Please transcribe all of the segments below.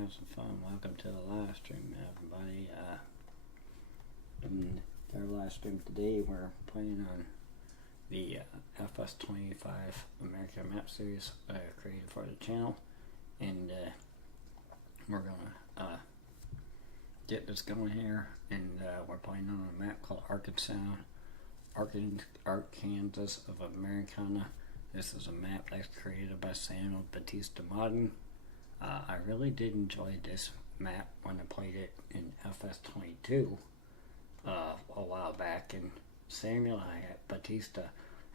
have some fun. Welcome to the live stream, everybody. In our live stream today, we're playing on the FS25 American Map Series I created for the channel, and we're gonna get this going here. And we're playing on a map called Arkansas of Americana. This is a map that's created by Samuel Bastista Modding. I really did enjoy this map when I played it in FS22 a while back, and Samuel Bastista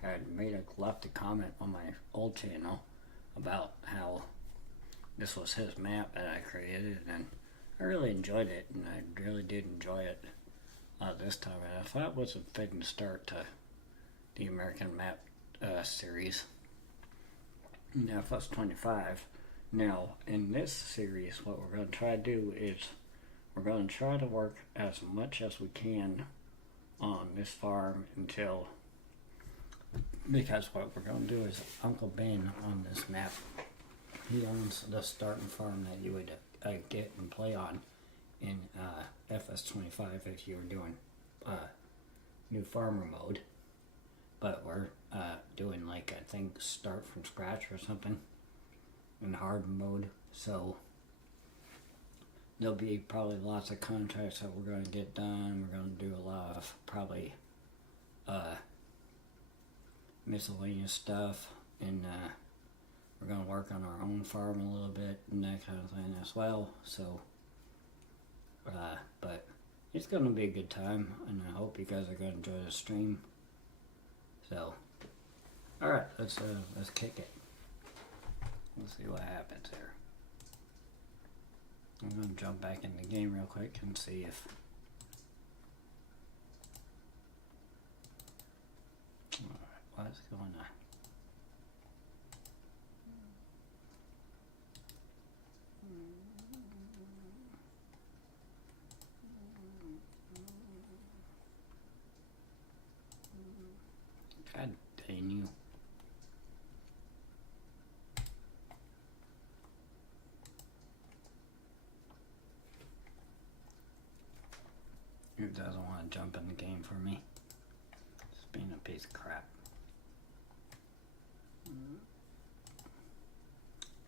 had left a comment on my old channel about how this was his map that I created, and I really enjoyed it, and I really did enjoy it this time. And I thought it was a fitting start to the American Map Series in FS25. Now, in this series, what we're going to try to do is we're going to try to work as much as we can on this farm because what we're going to do is Uncle Ben on this map, he owns the starting farm that you would get and play on in FS25 if you were doing new farmer mode. But we're doing, like, I think start from scratch or something in hard mode, so there'll be probably lots of contracts that we're going to get done. We're going to do a lot of probably miscellaneous stuff, and we're going to work on our own farm a little bit and that kind of thing as well. So but it's going to be a good time, and I hope you guys are going to enjoy the stream. So alright, let's kick it. Let's see what happens here. I'm going to jump back in the game real quick and see if alright, what's going on. God dang you. Who doesn't want to jump in the game for me? It's being a piece of crap.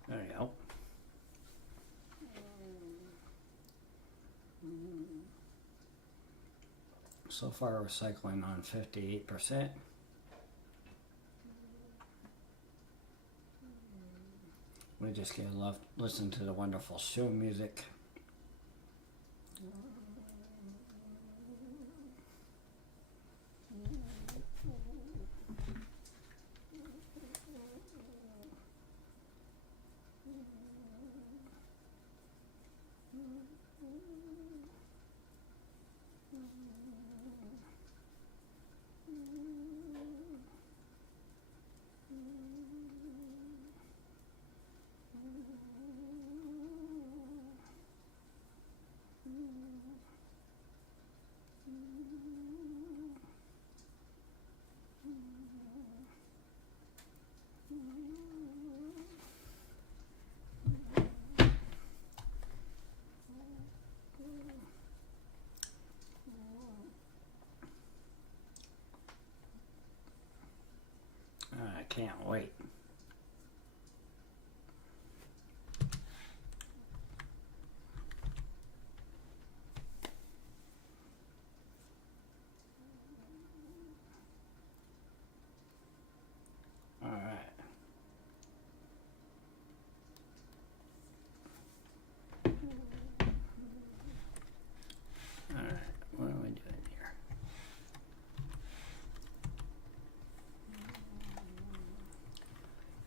There you go. So far we're cycling on 58%. We just get to listen to the wonderful show music. I can't wait. All right. All right. What are we doing here?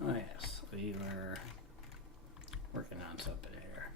Oh yes, we were working on something here.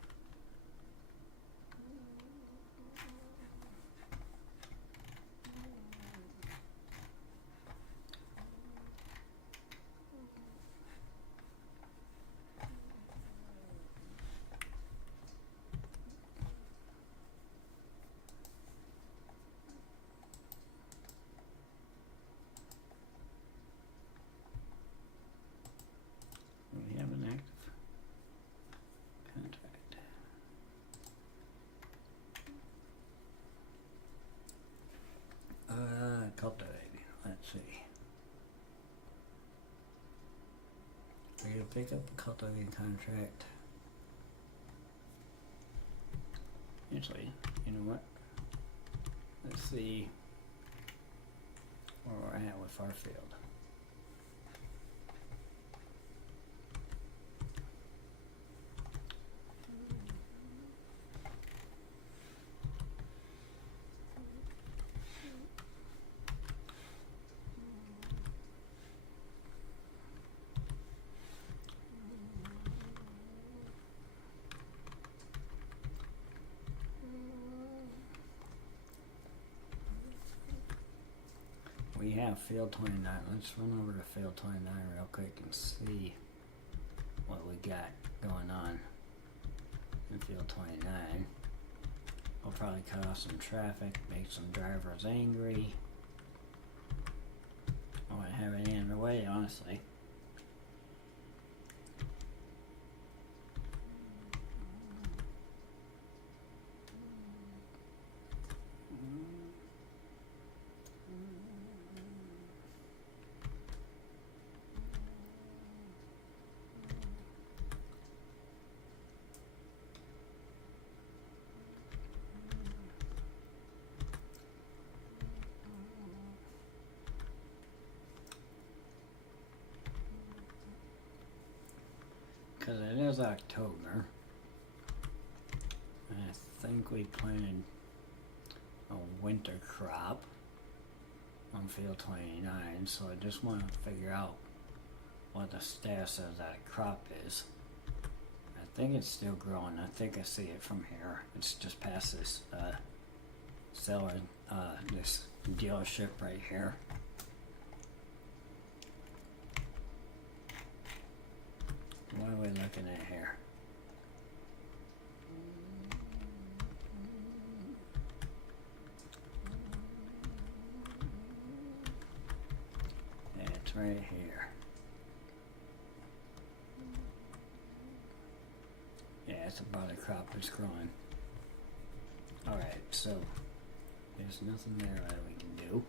We have an active pick up a cultivating contract. Actually, you know what? Let's see where we're at with our field. We have field 29. Let's run over to field 29 real quick and see what we got going on in field 29. We'll probably cut off some traffic, make some drivers angry. I wouldn't have any in the way, honestly. Because it is October, and I think we planted a winter crop on field 29, so I just want to figure out what the status of that crop is. I think it's still growing. I think I see it from here. It's just past this seller, this dealership right here. What are we looking at here? Yeah, it's right here. Yeah, it's about a crop that's growing. Alright, so there's nothing there that we can do.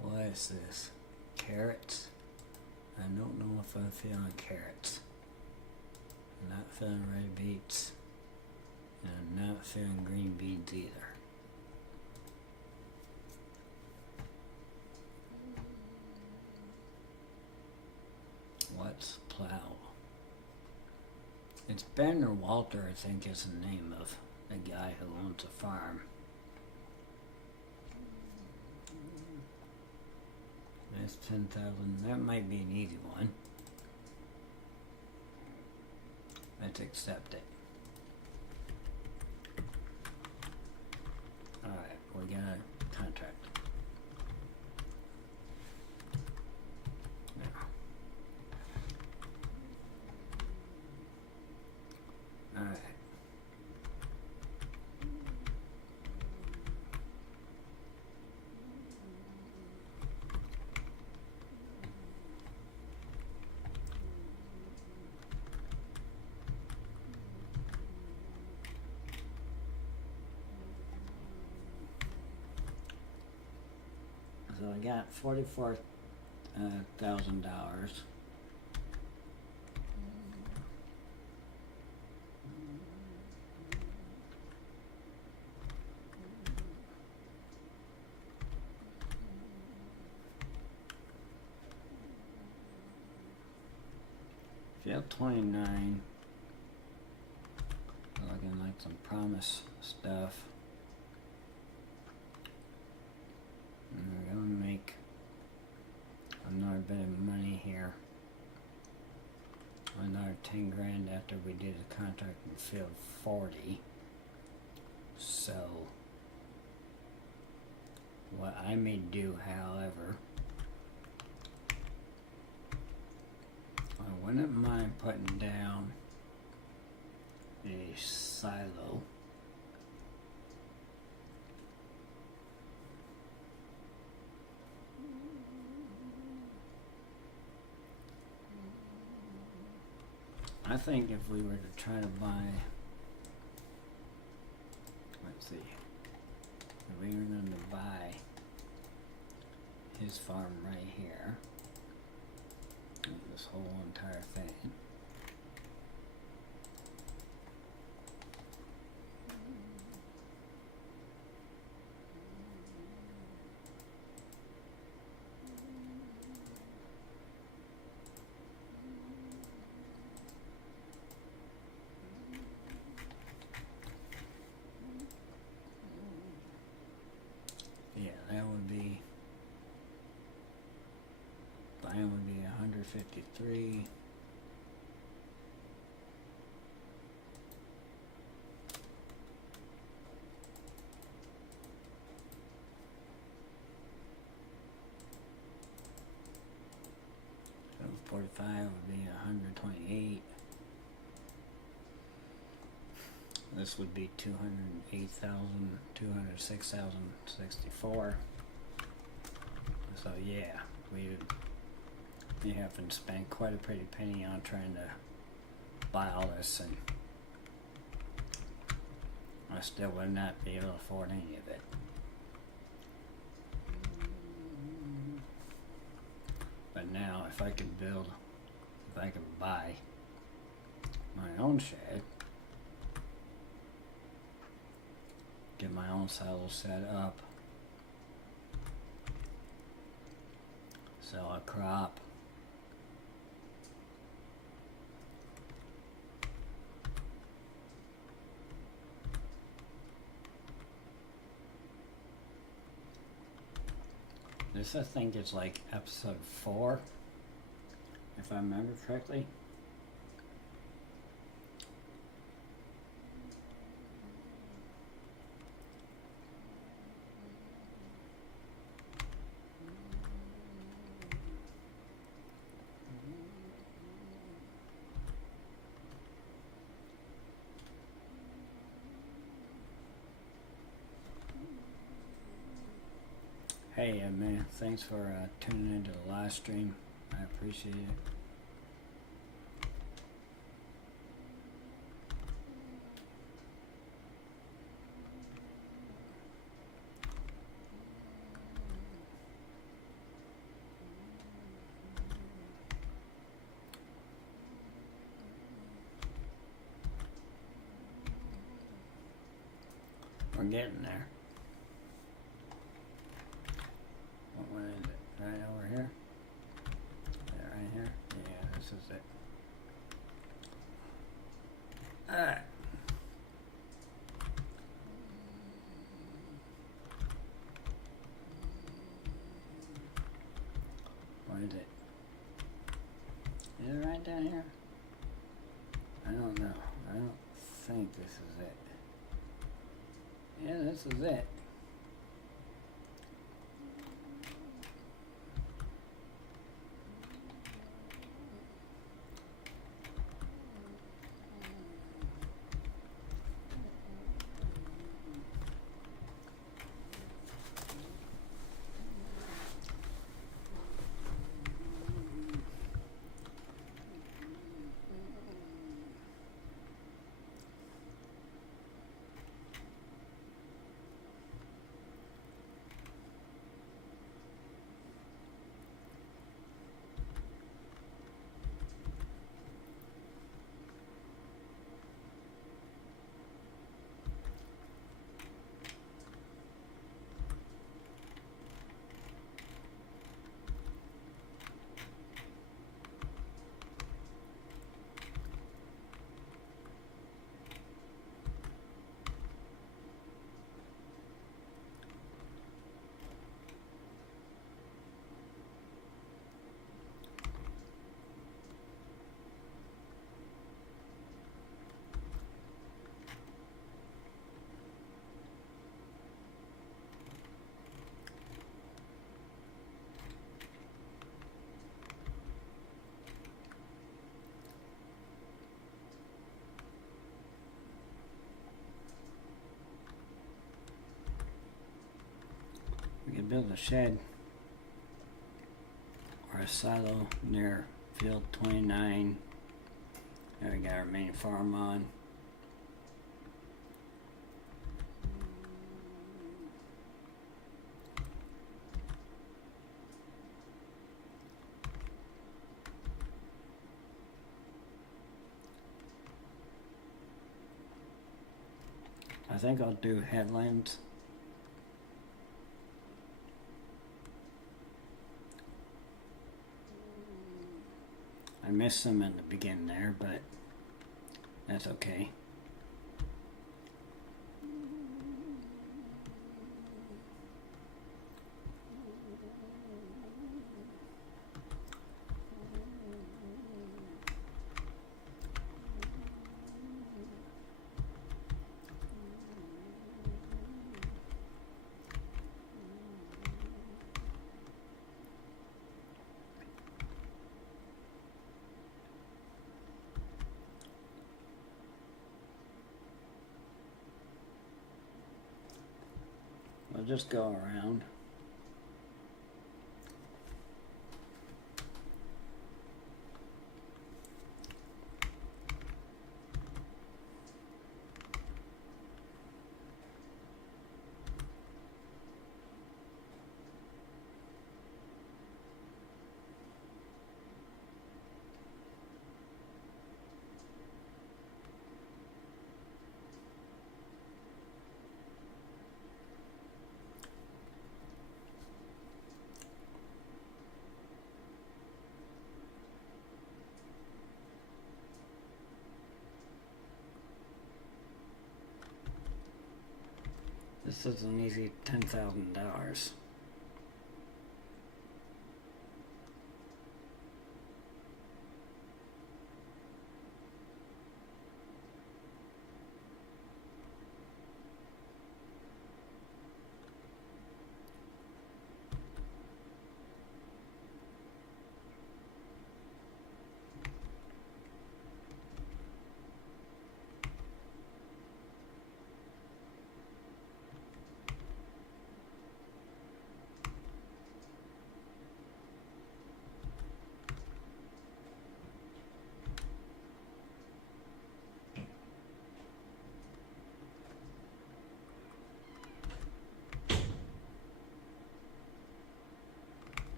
What is this? Carrots? I don't know if I'm feeling carrots. I'm not feeling red beets. And I'm not feeling green beans either. What's plow? It's Ben or Walter, I think, is the name of the guy who owns a farm. That's 10,000. That might be an easy one. Let's accept it. Alright, we got a contract. Now. Alright. So I got $44,000. Field 29. Looking like some promise stuff. And we're gonna make another bit of money here. Another 10 grand after we did the contract in field 40. So what I may do, however, I wouldn't mind putting down a silo. I think if we were to try to buy, let's see, if we were going to buy his farm right here, this whole entire thing, yeah, that would be, buying would be 153. So 45 would be 128. This would be 208,000, 206,064. So yeah, we would be having to spend quite a pretty penny on trying to buy all this, and I still would not be able to afford any of it. But now, if I could build, if I could buy my own shed, get my own silo set up, sell a crop, this I think is like episode 4, if I remember correctly. Hey man, thanks for tuning into the live stream. I appreciate it. We're getting there. What one is it? Right over here? Yeah, right here? Yeah, this is it. Alright. What is it? Is it right down here? I don't know. I don't think this is it. Yeah, this is it. We can build a shed or a silo near field 29 There we got our main farm on. I think I'll do headlands. I missed them in the beginning there, but that's okay. I'll just go around. This is an easy $10,000.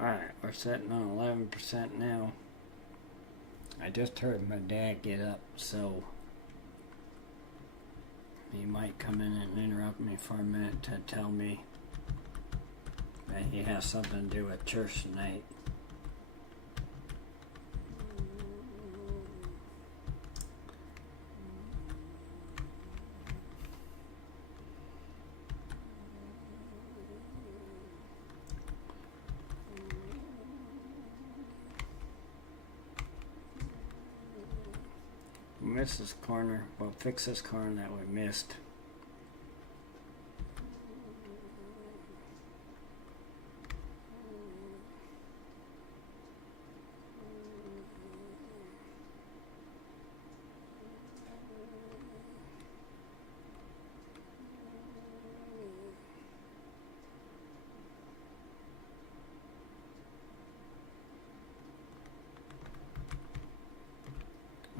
Alright, we're sitting on 11% now. I just heard my dad get up, so he might come in and interrupt me for a minute to tell me that he has something to do with church tonight. Miss this corner. We'll fix this corner that we missed.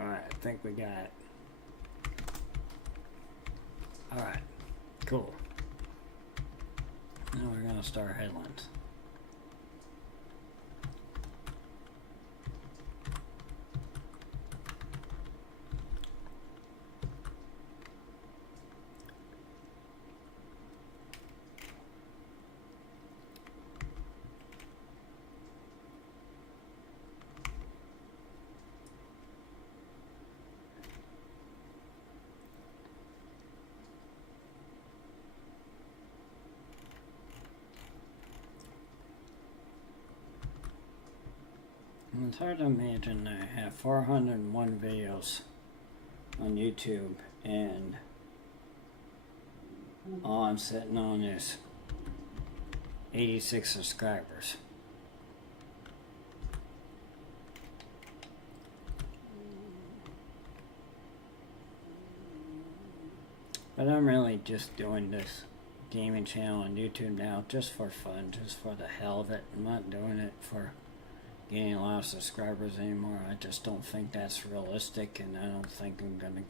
Alright, I think we got it. Alright, cool. Now we're gonna start headlands. It's hard to imagine I have 401 videos on YouTube and all I'm sitting on is 86 subscribers. But I'm really just doing this gaming channel on YouTube now just for fun, just for the hell of it. I'm not doing it for gaining a lot of subscribers anymore. I just don't think that's realistic, and I don't think I'm gonna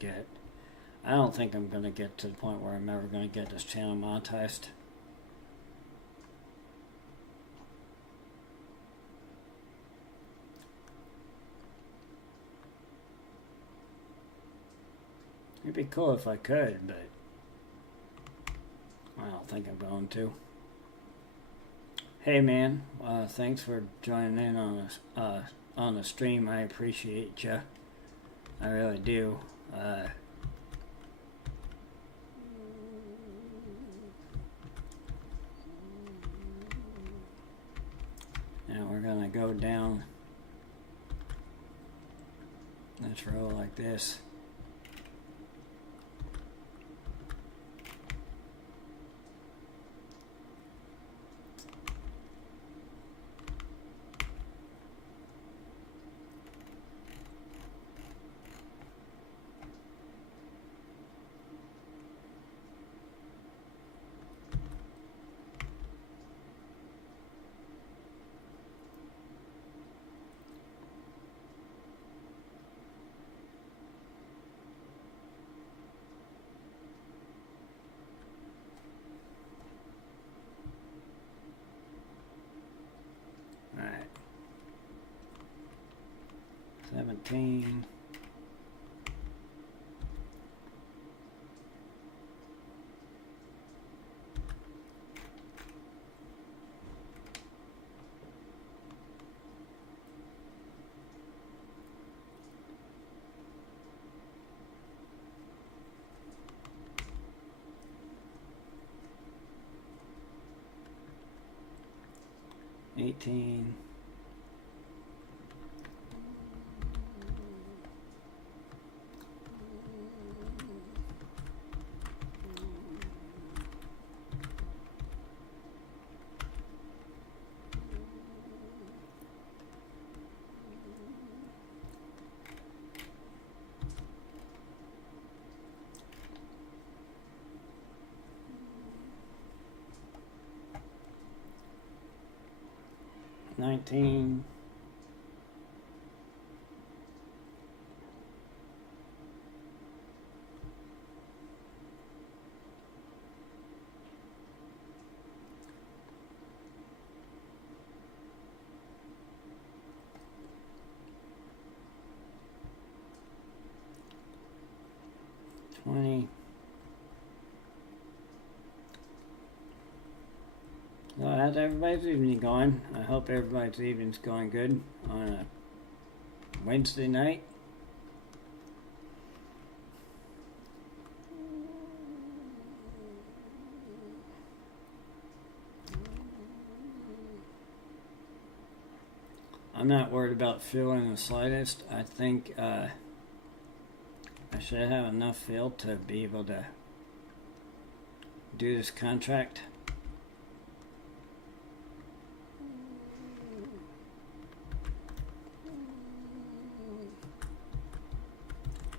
get to the point where I'm ever gonna get this channel monetized. It'd be cool if I could, but I don't think I'm going to. Hey man, thanks for joining in on the stream. I appreciate you. I really do. Now we're gonna go down this row like this. Alright. 17.18. Nineteen. So how's everybody's evening going? I hope everybody's evening's going good on a Wednesday night. I'm not worried about fuel in the slightest. I think I should have enough fuel to be able to do this contract.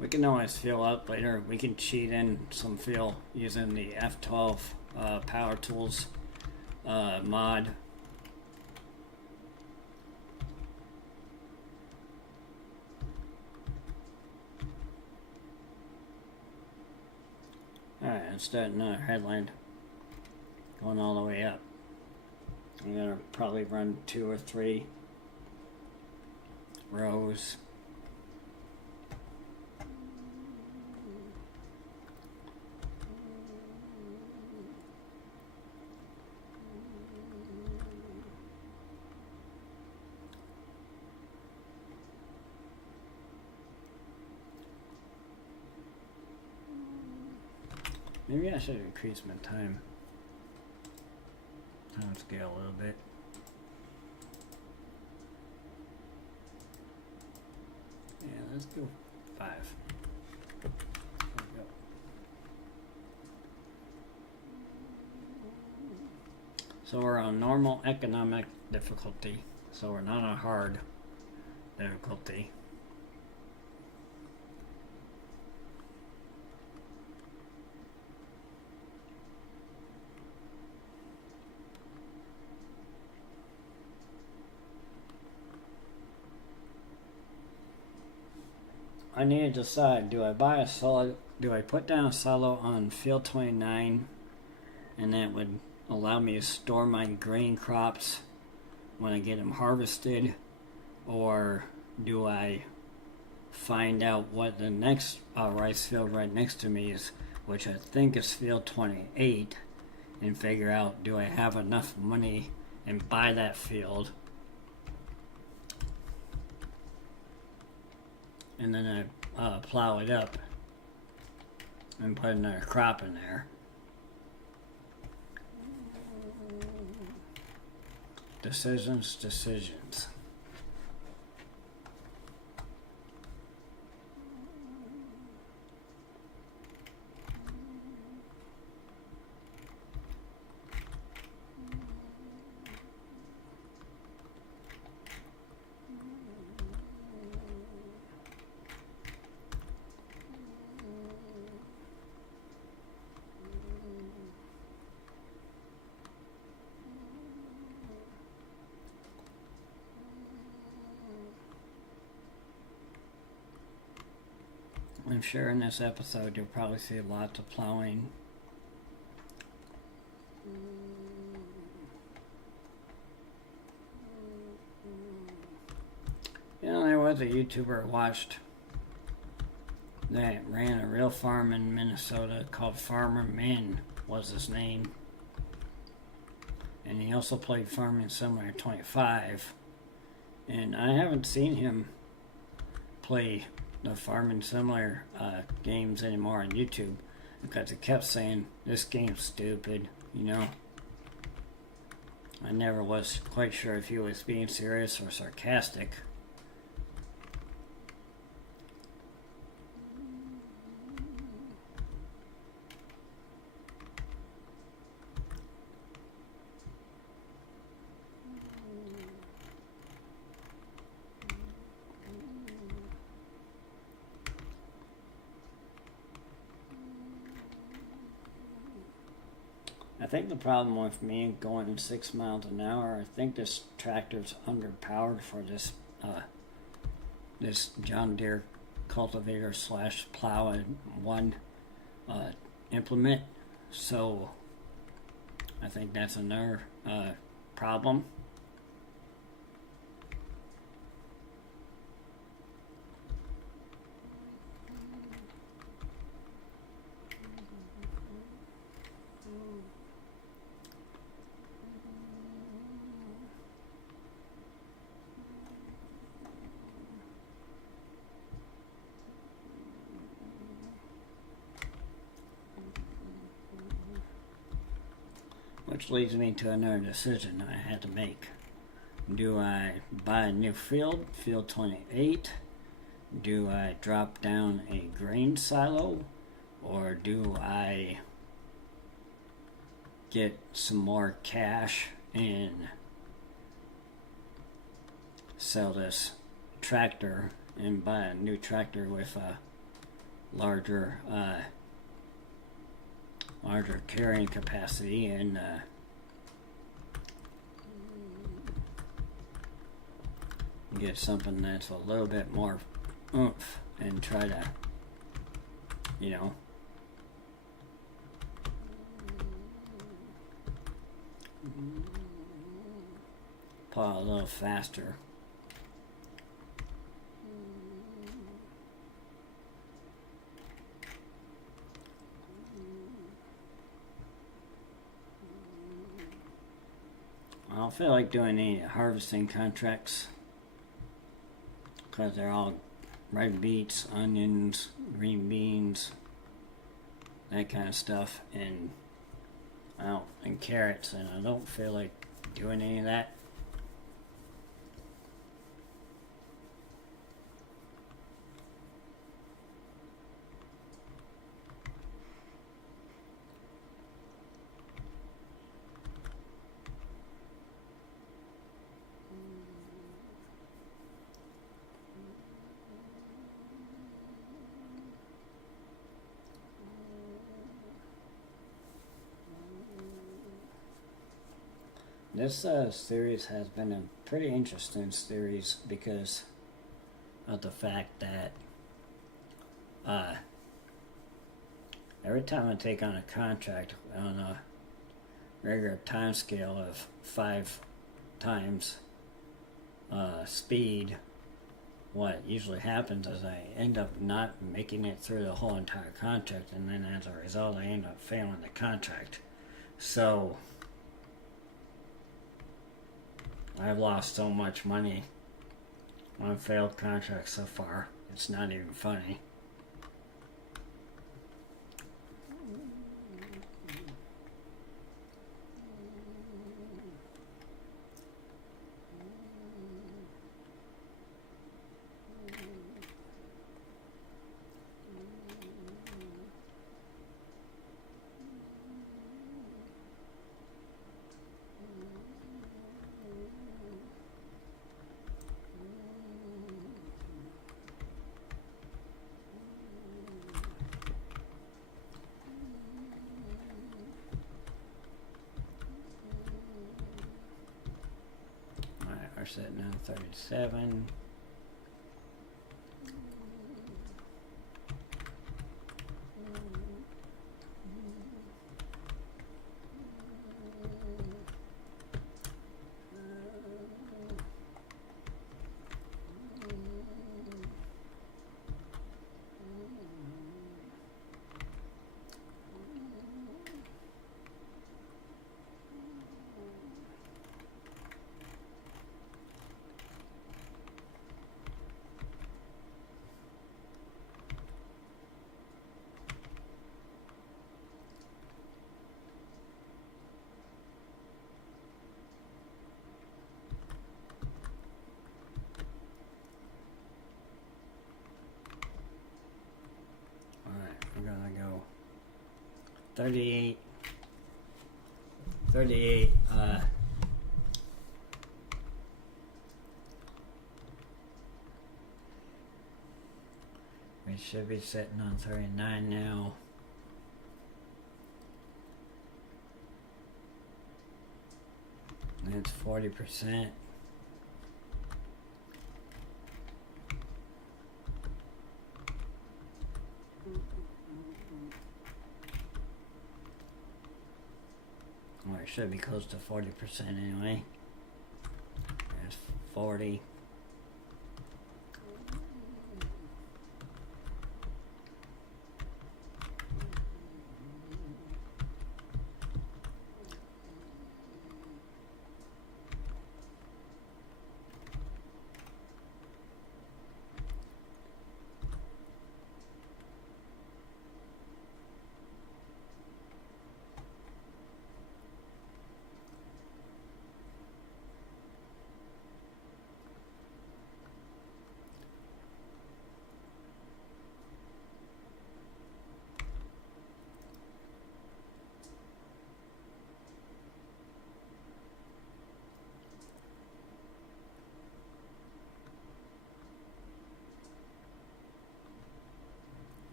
We can always fill up later. We can cheat in some fuel using the F12 Power Tools mod. Alright, let's start another headland. Going all the way up. I'm gonna probably run 2 or 3 rows. Maybe I should increase my time scale a little bit. Yeah, let's go 5. There we go. So we're on normal economic difficulty, so we're not on hard difficulty. I need to decide, do I buy a silo, do I put down a silo on field 29 and that would allow me to store my grain crops when I get them harvested, or do I find out what the next rice field right next to me is, which I think is field 28, and figure out, do I have enough money and buy that field, and then I plow it up and put another crop in there. Decisions. I'm sure in this episode you'll probably see lots of plowing. You know, there was a YouTuber I watched that ran a real farm in Minnesota called Farmer Man was his name. And he also played Farming Simulator 25. And I haven't seen him play the Farming Simulator games anymore on YouTube, because it kept saying, this game's stupid, you know. I never was quite sure if he was being serious or sarcastic. I think the problem with me going 6 miles an hour, I think this tractor's underpowered for this this John Deere cultivator slash plow and one implement. So I think that's another problem. Which leads me to another decision I had to make. Do I buy a new field, field 28? Do I drop down a grain silo? Or do I get some more cash and sell this tractor and buy a new tractor with a larger carrying capacity and get something that's a little bit more oomph and try to, you know, plow a little faster. I don't feel like doing any harvesting contracts because they're all red beets, onions, green beans, that kind of stuff, and carrots, and I don't feel like doing any of that. This series has been a pretty interesting series because of the fact that Every time I take on a contract on a regular time scale of 5 times speed, what usually happens is I end up not making it through the whole entire contract, and then as a result I end up failing the contract. So I've lost so much money on failed contracts so far, it's not even funny. We're sitting on 37. We're gonna go 38. We should be sitting on 39 now. That's 40%. Or it should be close to 40% anyway. There's 40.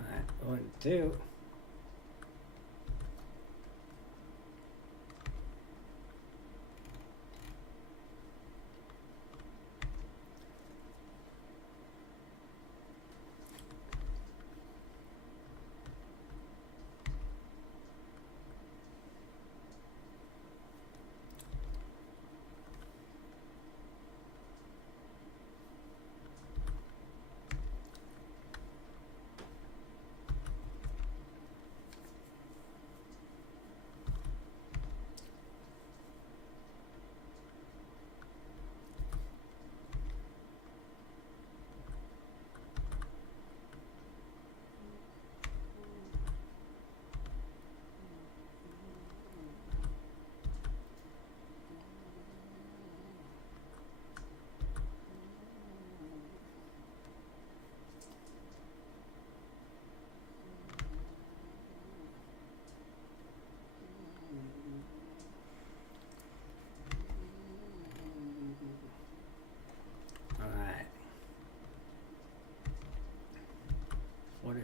Alright, 42.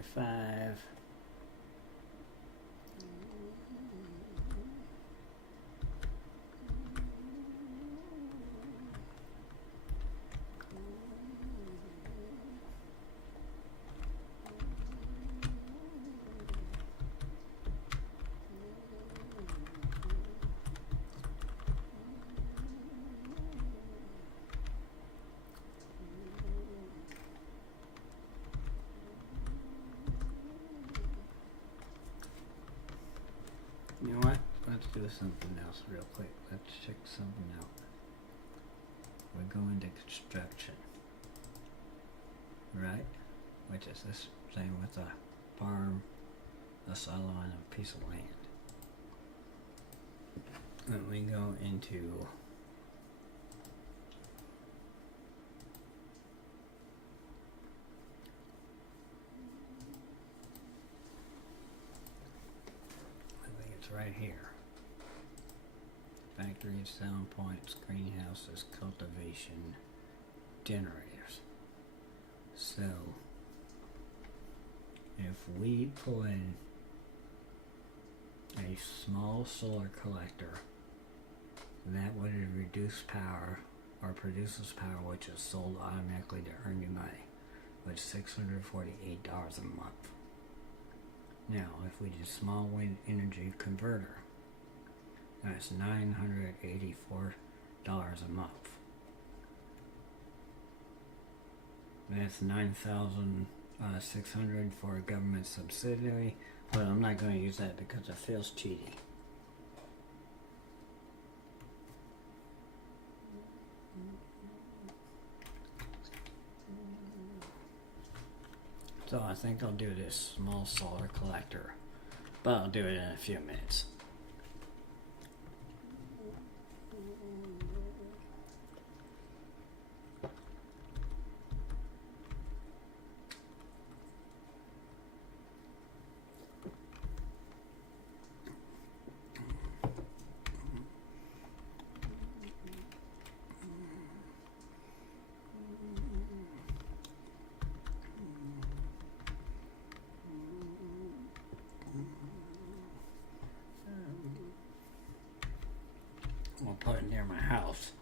FS25. You know what? Let's do something else real quick. Let's check something out. We're going to construction, right? Which is this same with a farm, a silo, and a piece of land. Then we go into right here. Factories, sound points, greenhouses, cultivation, generators. So, if we pull in a small solar collector, that would reduce power or produces power which is sold automatically to earn you money, which is $648 a month. Now, if we do small wind energy converter, that's $984 a month. That's $9,600 for a government subsidiary, but I'm not going to use that because it feels cheaty. So I think I'll do this small solar collector, but I'll do it in a few minutes. I'll put it near my house.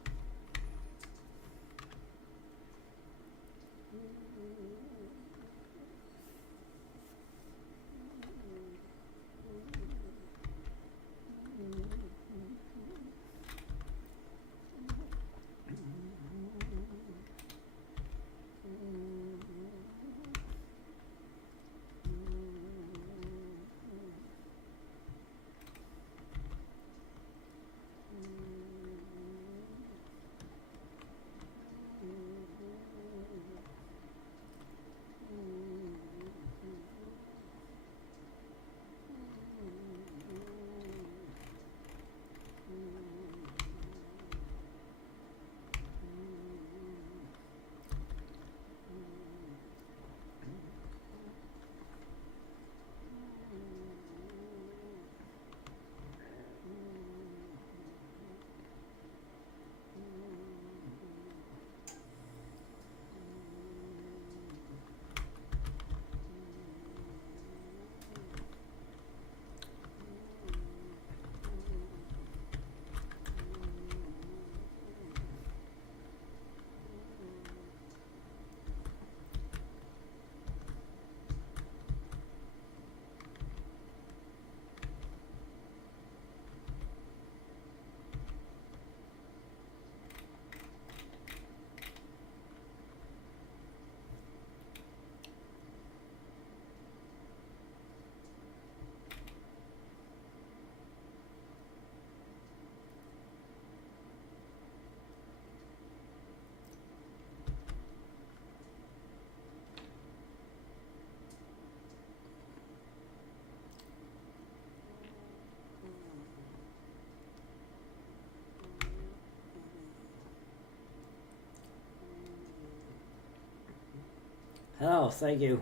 Hello, thank you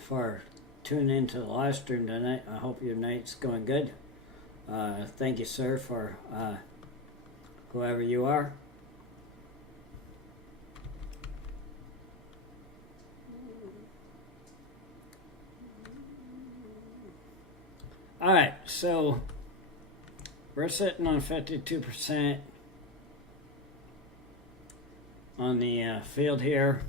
for tuning in to the live stream tonight. I hope your night's going good. Thank you, sir, for whoever you are. Alright, so we're sitting on 52% on the field here.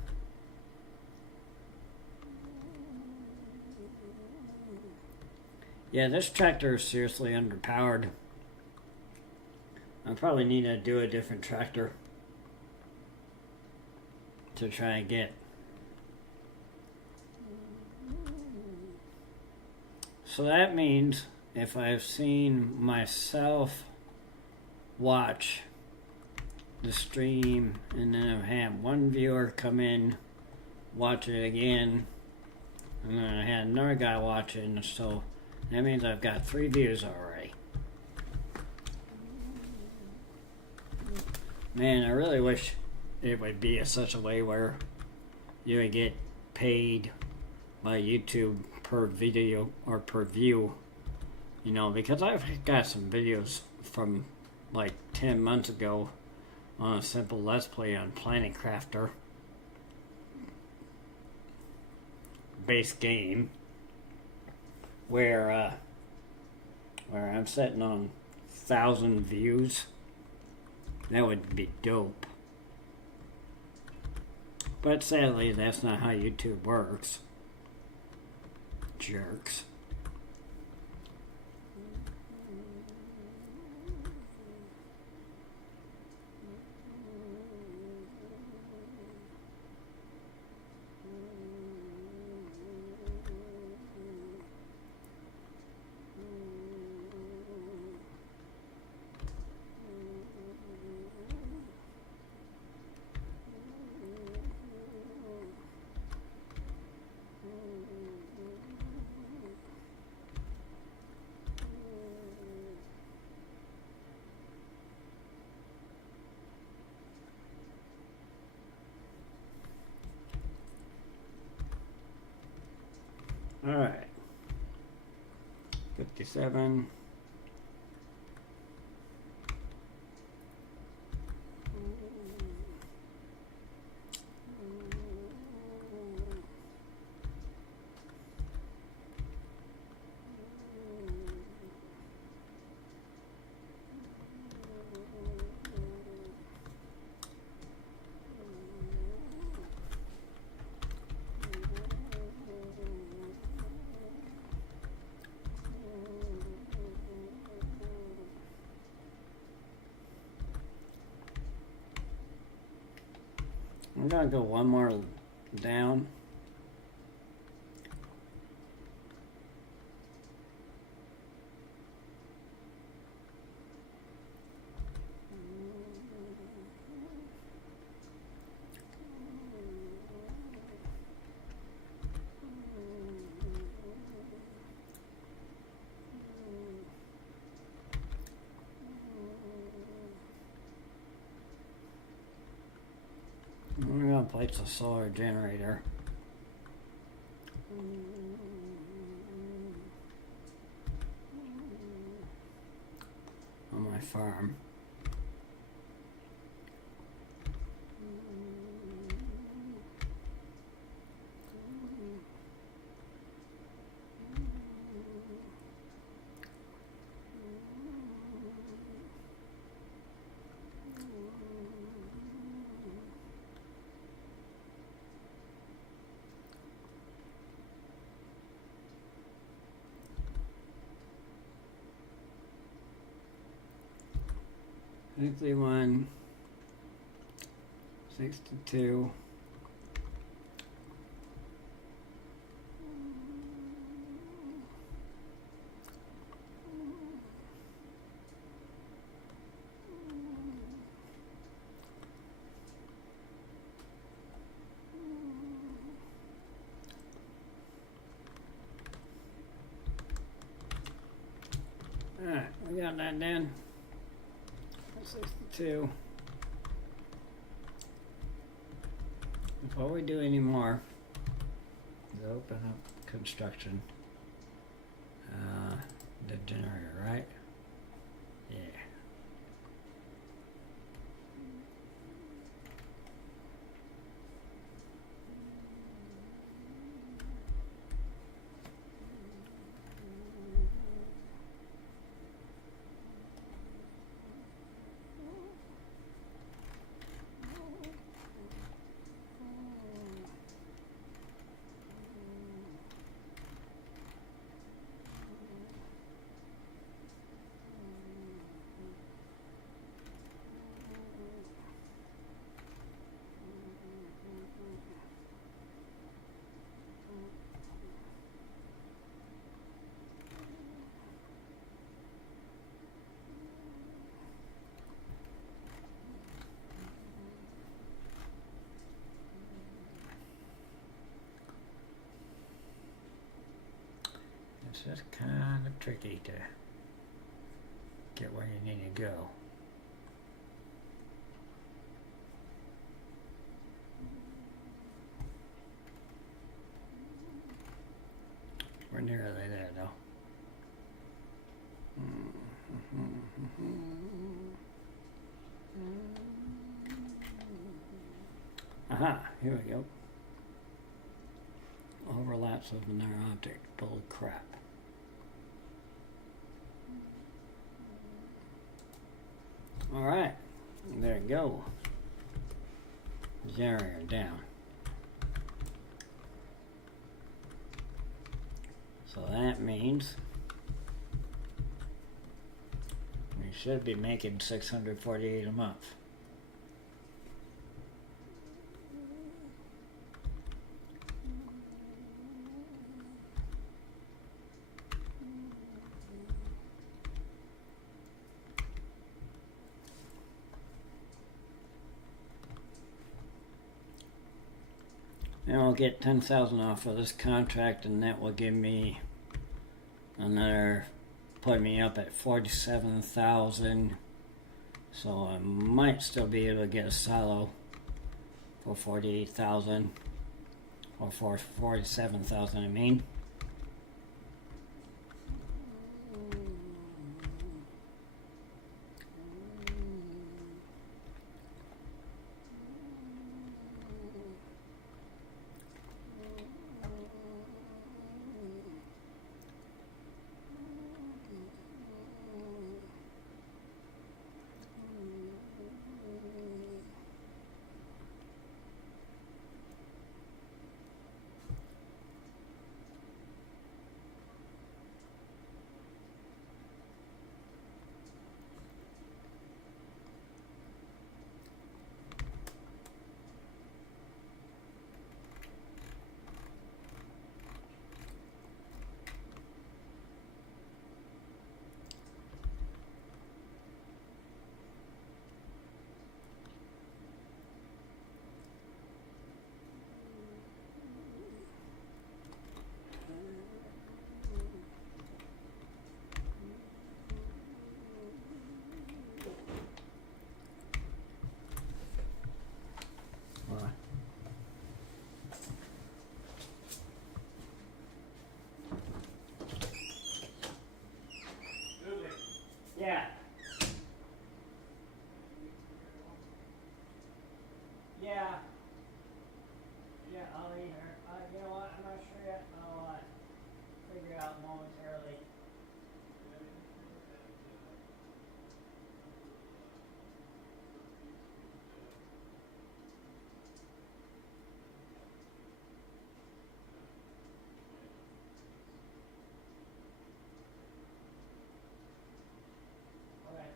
Yeah, this tractor is seriously underpowered. I probably need to do a different tractor to try and get. So that means if I've seen myself watch the stream and then I've had one viewer come in, watch it again, and then I had another guy watching, so that means I've got 3 views already. Man, I really wish it would be such a way where you would get paid by YouTube per video or per view, you know, because I've got some videos from like 10 months ago on a simple Let's Play on Planet Crafter base game where I'm sitting on 1,000 views. That would be dope. But sadly, that's not how YouTube works. Jerks. All right. 57. I'm gonna go one more down. We're gonna place a solar generator on my farm. One 62. All right, we got that done. 62. Before we do any more, let's open up construction. The generator, right? Yeah. It's just kind of tricky to get where you need to go. We're nearly there though. Aha, here we go. Overlaps of another object. Bull crap. Alright, there you go. Generator down. So that means we should be making $648 a month. And I'll get 10,000 off of this contract, and that will give me another, put me up at 47,000. So I might still be able to get a silo for 48,000 or for 47,000. I mean. Yeah. Yeah. Yeah, I'll eat her. You know what? I'm not sure yet. I'll figure it out momentarily. Okay.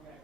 Okay.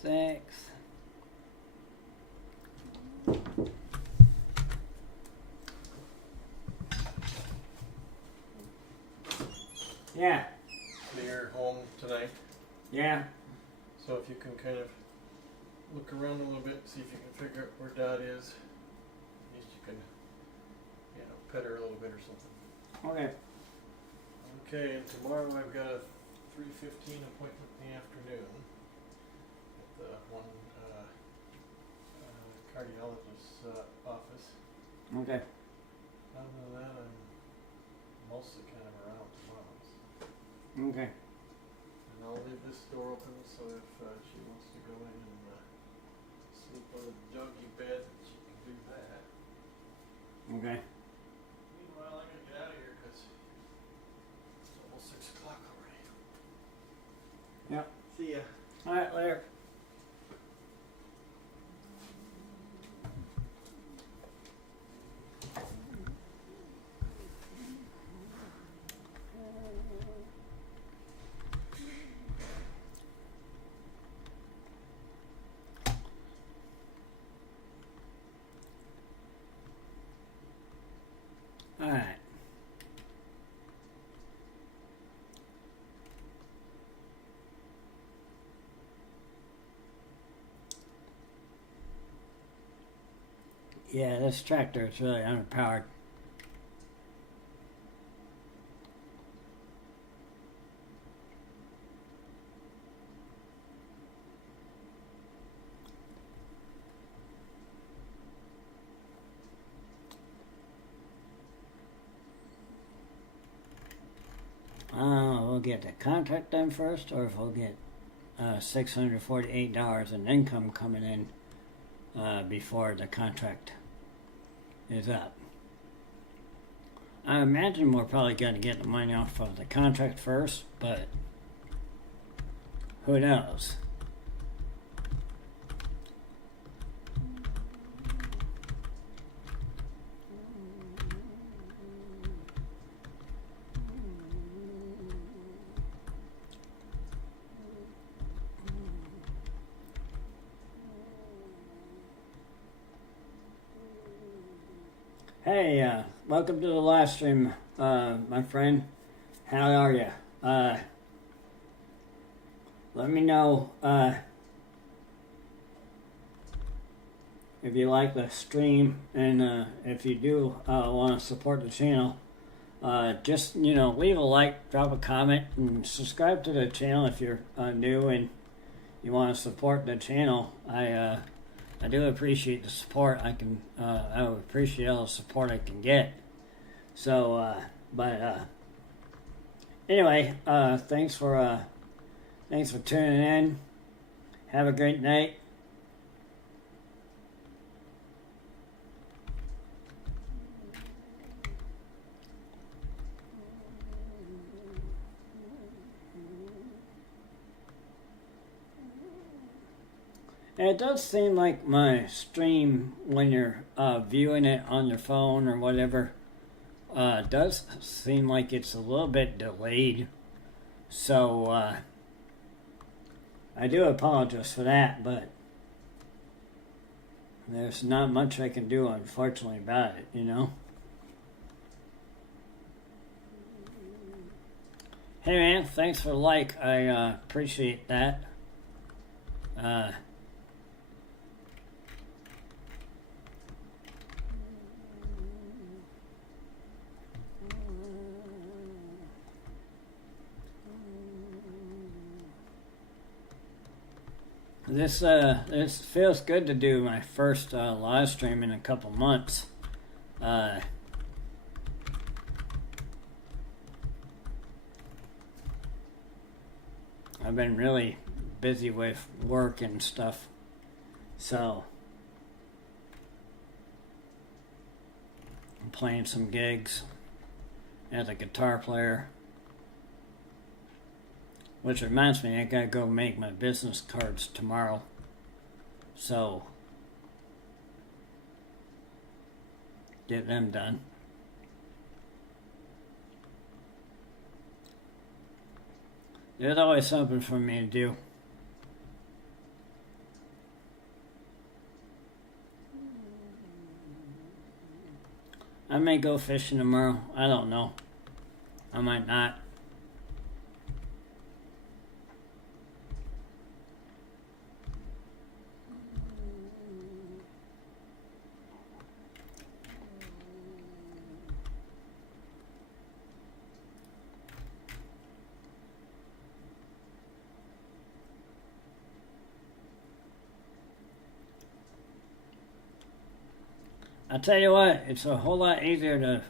6. Yeah. So you're home tonight. Yeah. So if you can kind of look around a little bit, see if you can figure out where Dot is. At least you can, you know, pet her a little bit or something. Okay. Okay, and tomorrow I've got a 3:15 appointment in the afternoon at the one cardiologist's office. Okay. Other than that, I'm mostly kind of around tomorrow. Okay. And I'll leave this door open so if she wants to go in and sleep on a doggy bed, she can do that. Okay. Meanwhile, I gotta get out of here because it's almost 6 o'clock already. Yep. See ya. All right, later. All right. Yeah, this tractor is really underpowered. We'll get the contract done first, or if we'll get $648 in income coming in before the contract is up. I imagine we're probably going to get the money off of the contract first, but who knows? Hey, welcome to the live stream, my friend. How are you? Let me know if you like the stream, and if you do want to support the channel. Just, you know, leave a like, drop a comment, and subscribe to the channel if you're new and you want to support the channel. I do appreciate the support. I would appreciate all the support I can get. So, anyway, thanks for tuning in. Have a great night. And it does seem like my stream, when you're viewing it on your phone or whatever, does seem like it's a little bit delayed. So I do apologize for that, but there's not much I can do, unfortunately, about it, you know? Hey man, thanks for the like. I appreciate that. This feels good to do my first live stream in a couple months. I've been really busy with work and stuff, so I'm playing some gigs as a guitar player. Which reminds me, I gotta go make my business cards tomorrow. So, get them done. There's always something for me to do. I may go fishing tomorrow. I don't know. I might not. I'll tell you what, it's a whole lot easier to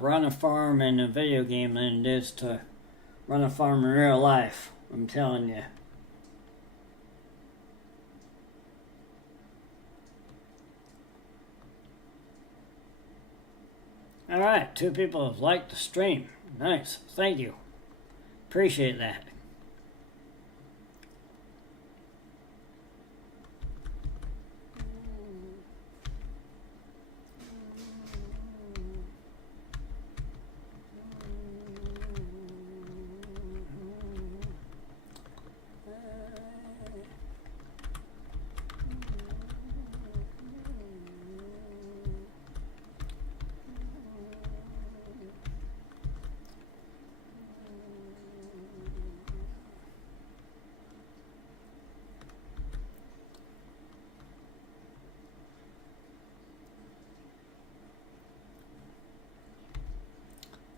run a farm in a video game than it is to run a farm in real life. I'm telling you. Alright, 2 people have liked the stream. Nice. Thank you. Appreciate that.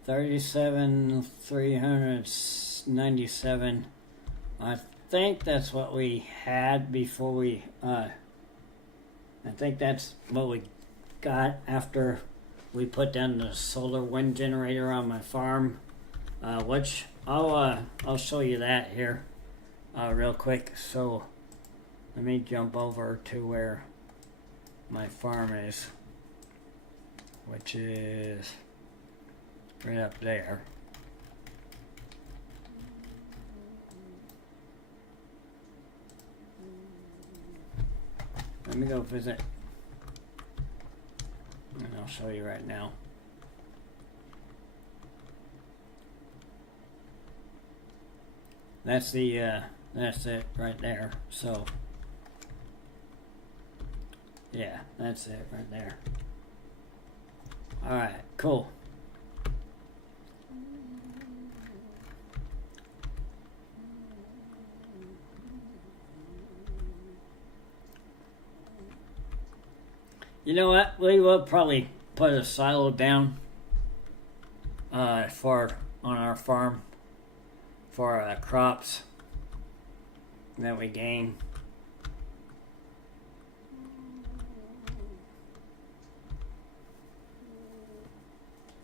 $37,397. I think that's what we had before we. I think that's what we got after we put down the solar wind generator on my farm. Which I'll show you that here, real quick. So let me jump over to where my farm is, which is right up there. Let me go visit, and I'll show you right now. That's it right there. So yeah, that's it right there. All right, cool. You know what? We will probably put a silo down on our farm for crops that we gain.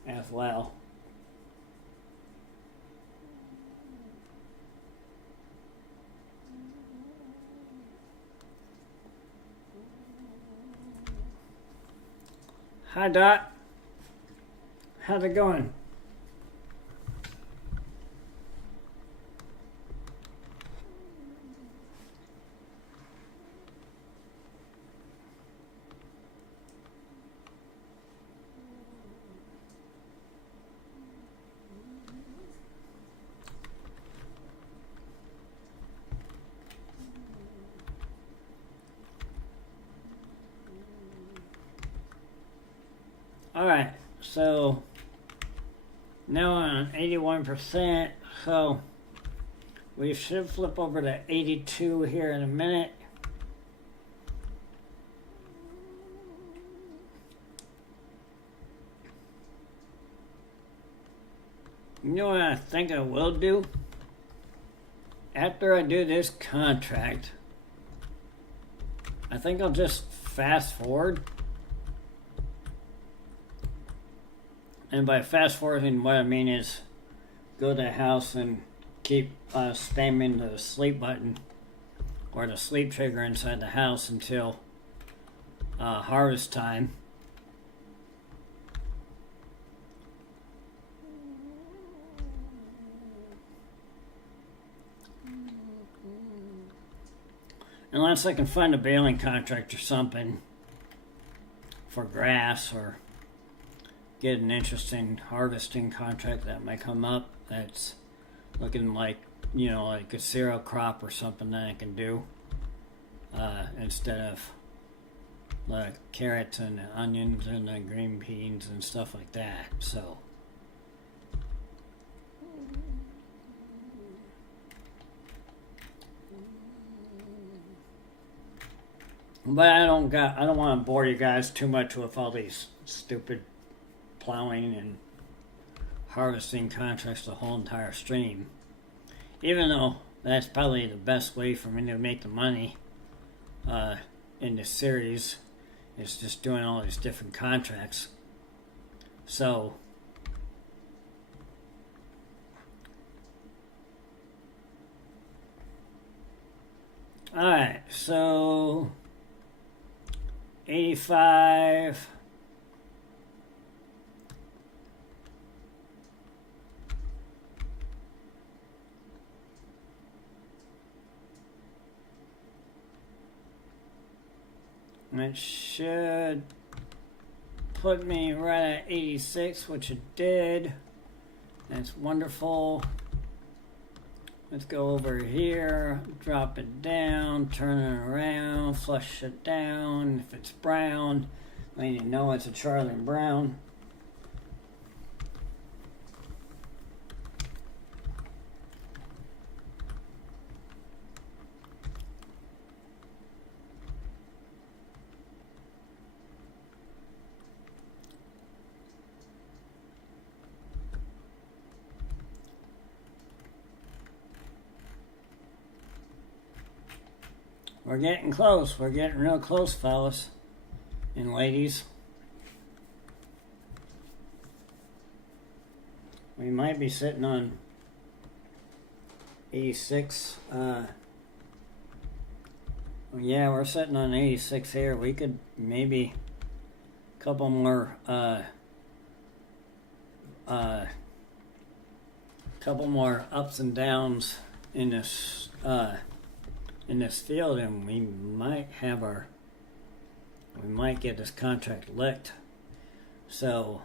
As well. Hi Dot, how's it going? Alright, so now I'm on 81%, so we should flip over to 82 here in a minute. You know what I think I will do? After I do this contract, I think I'll just fast forward. And by fast forwarding, what I mean is go to the house and keep spamming the sleep button or the sleep trigger inside the house until harvest time. Unless I can find a baling contract or something for grass, or get an interesting harvesting contract that might come up that's looking like, you know, like a cereal crop or something that I can do instead of, the carrots and the onions and the green beans and stuff like that. So but I don't want to bore you guys too much with all these stupid plowing and harvesting contracts the whole entire stream. Even though that's probably the best way for me to make the money in this series, is just doing all these different contracts. So alright, so 85. It should put me right at 86, which it did. That's wonderful. Let's go over here, drop it down, turn it around, flush it down. If it's brown, then you know it's a Charlie Brown. We're getting close. We're getting real close, fellas and ladies. We might be sitting on 86. Yeah, we're sitting on 86 here. We could maybe a couple more ups and downs in this field, and we might get this contract licked. So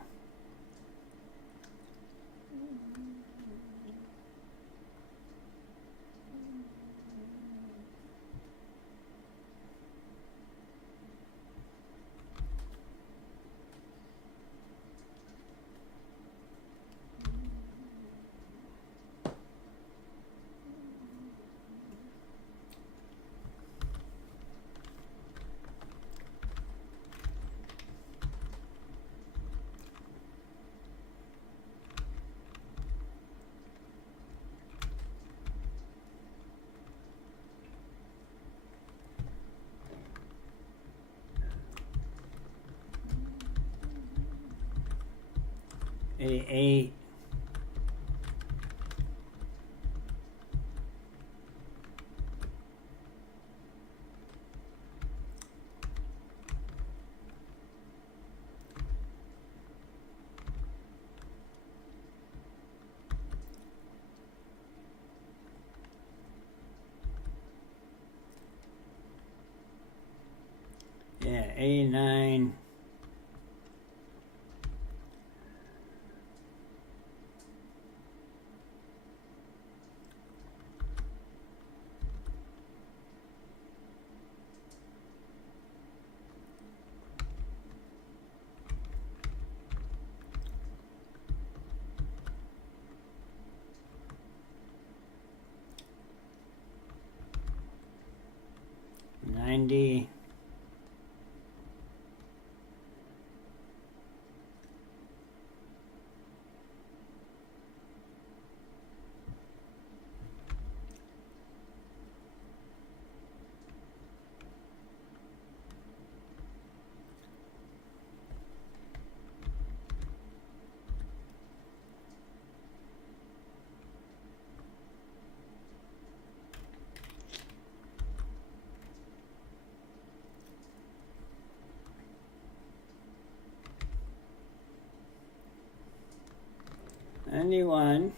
eight. Yeah, 89. $90. $91.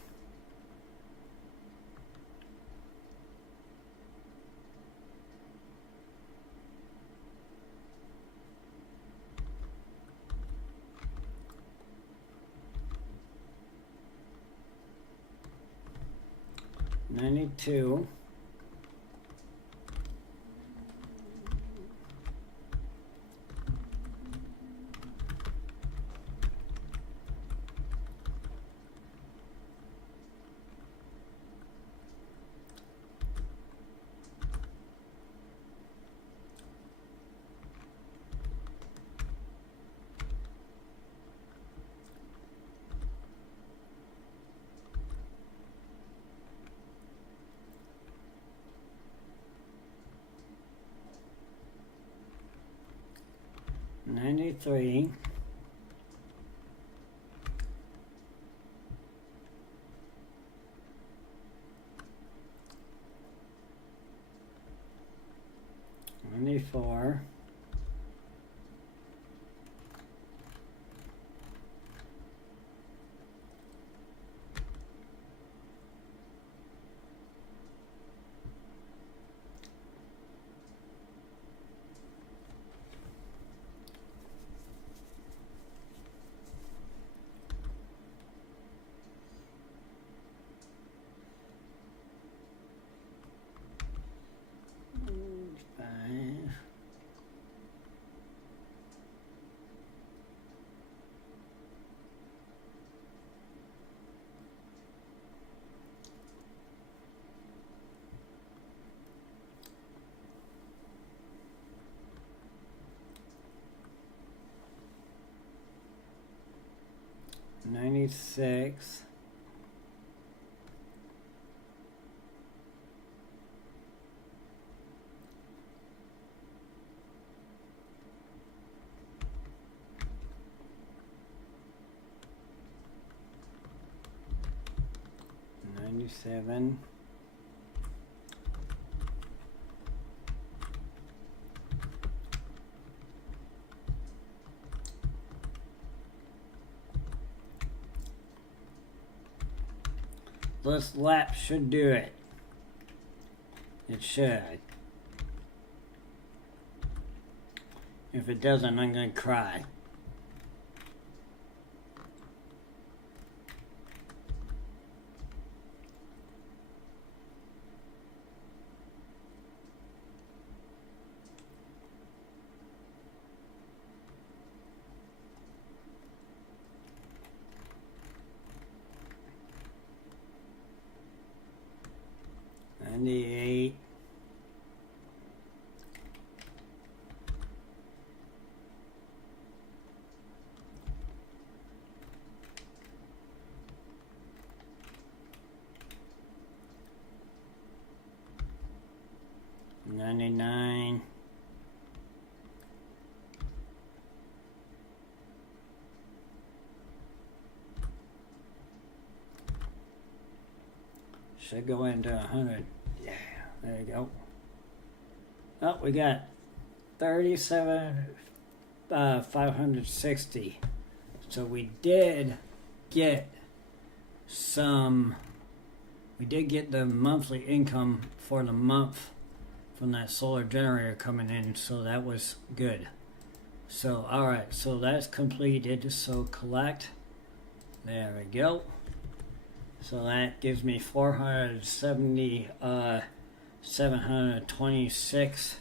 $92. 93. $94. $96. $97. This lap should do it. It should. If it doesn't, I'm going to cry. $98. $99. Should go into 100. Yeah, there you go. Oh, we got 560. So we did get some. We did get the monthly income for the month from that solar generator coming in, so that was good. So all right, so that's completed. So collect. There we go. So that gives me 726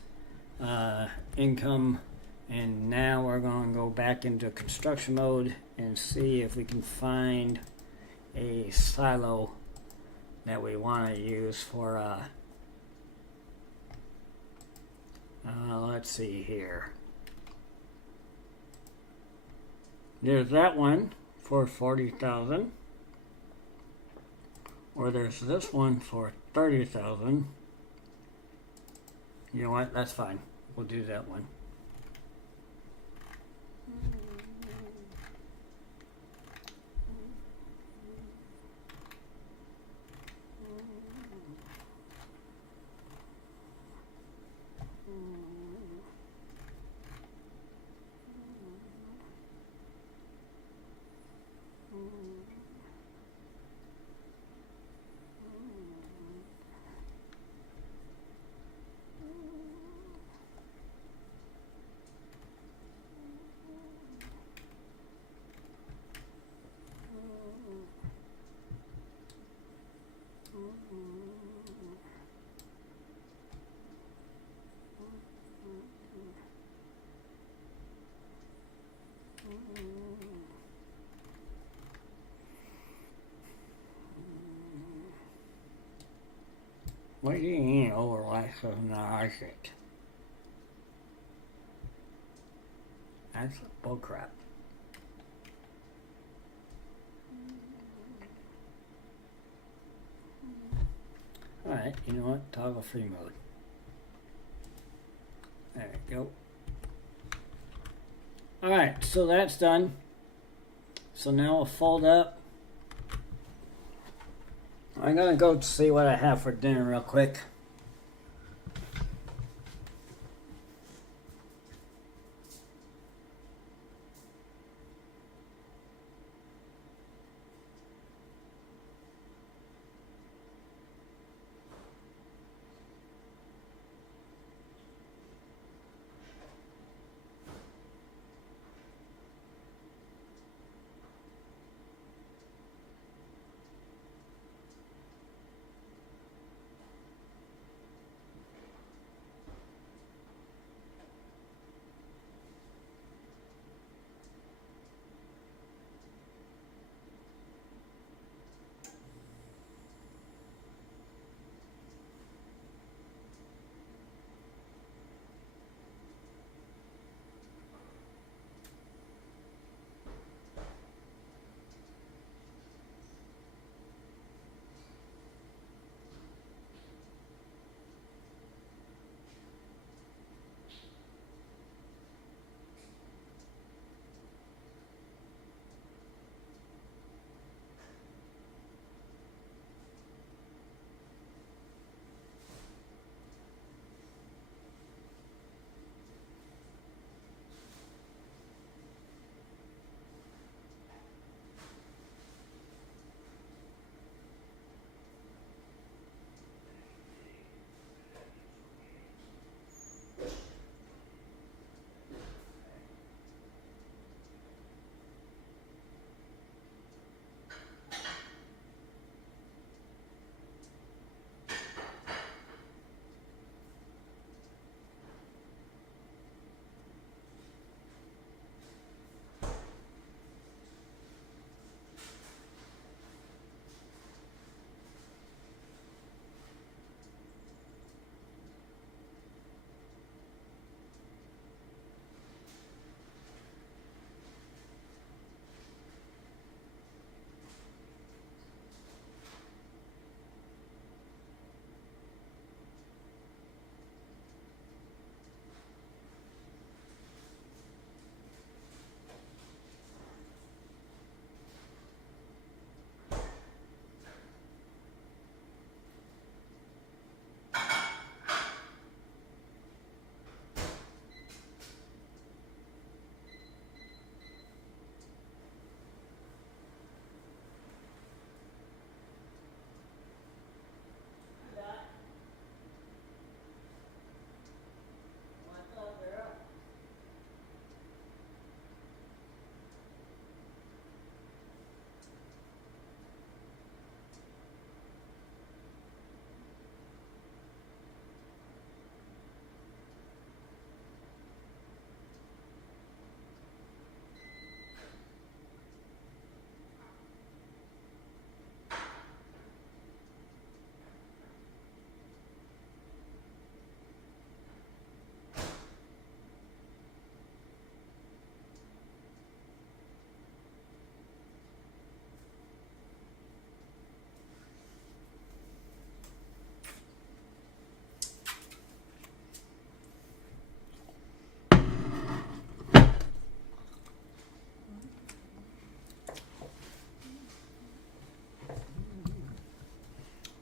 income, and now we're going to go back into construction mode and see if we can find a silo that we want to use for let's see here. There's that one for 40,000. Or there's this one for 30,000. You know what? That's fine. We'll do that one. What do you mean overlay doesn't like it? That's bullcrap. Alright, you know what? Toggle free mode. There we go. Alright, so that's done. So now we'll fold up. I'm gonna go see what I have for dinner real quick.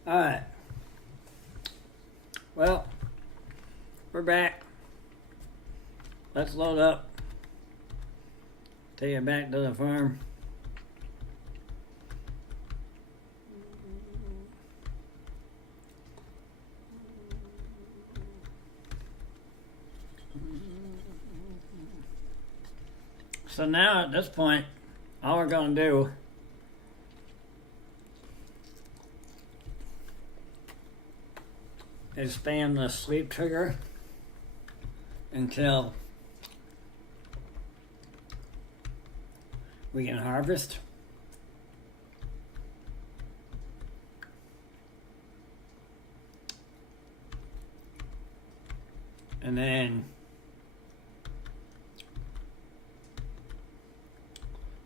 Alright. Well, we're back. Let's load up. Take it back to the farm. So now at this point, all we're going to do is spam the sleep trigger until we can harvest. And then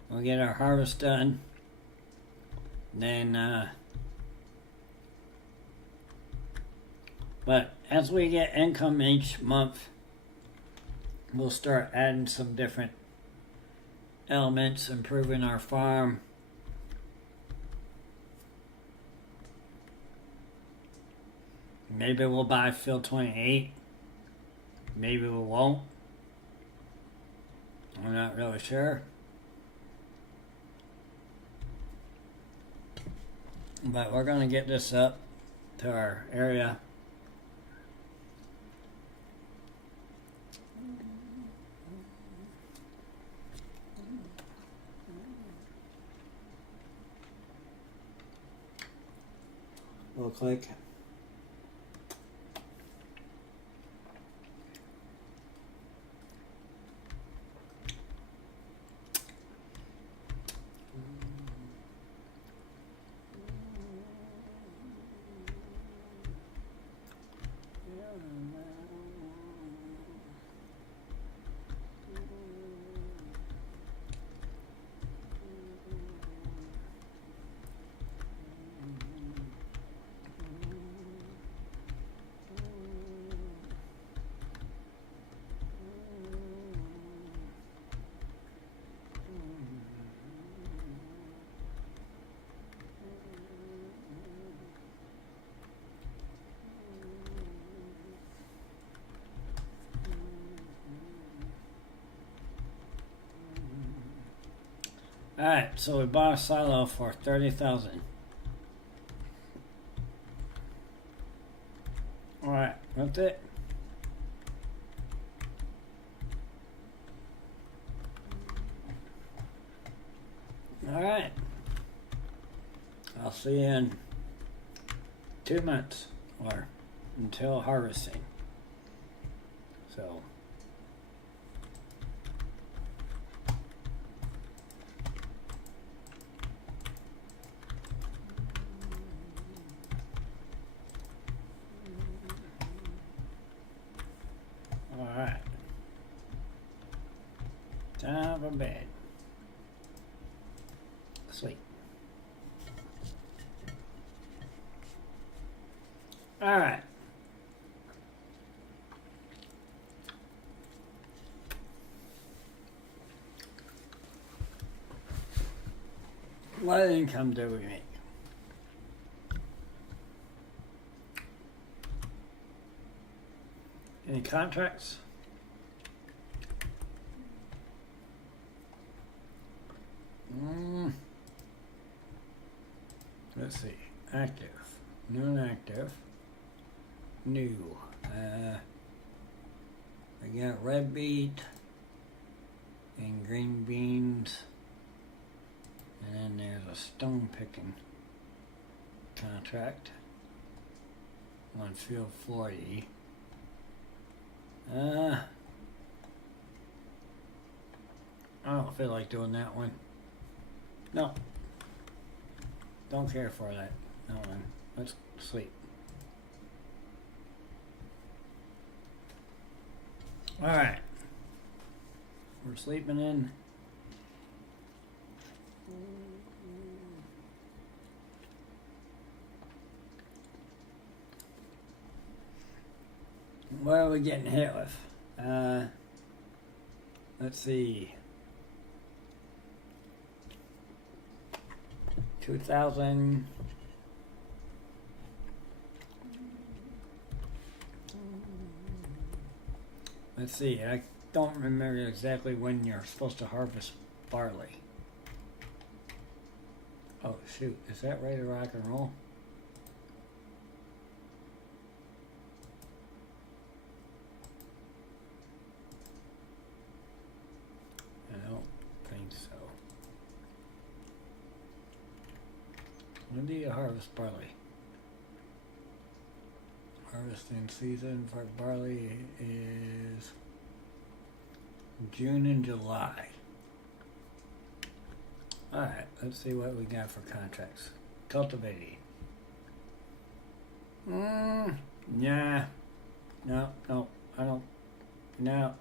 we'll get our harvest done. Then, but as we get income each month, we'll start adding some different elements, improving our farm. Maybe we'll buy field 28. Maybe we won't. I'm not really sure. But we're going to get this up to our area. We'll click. Alright, so we bought a silo for 30,000. Alright, that's it. Alright. I'll see you in 2 months or until harvesting. So alright. Time for bed. Sleep. Alright. What income do we make? Any contracts? Let's see. Active. Non-active. New. We got red beet and green beans. And then there's a stone picking contract on field 40. I don't feel like doing that one. No. Don't care for that. No one. Let's sleep. Alright. We're sleeping in. What are we getting hit with? Let's see. 2,000. Let's see. I don't remember exactly when you're supposed to harvest barley. Oh shoot, is that ready to rock and roll? I don't think so. When do you harvest barley? Harvesting season for barley is June and July. Alright, let's see what we got for contracts. Cultivating. Nah. No, I don't. No.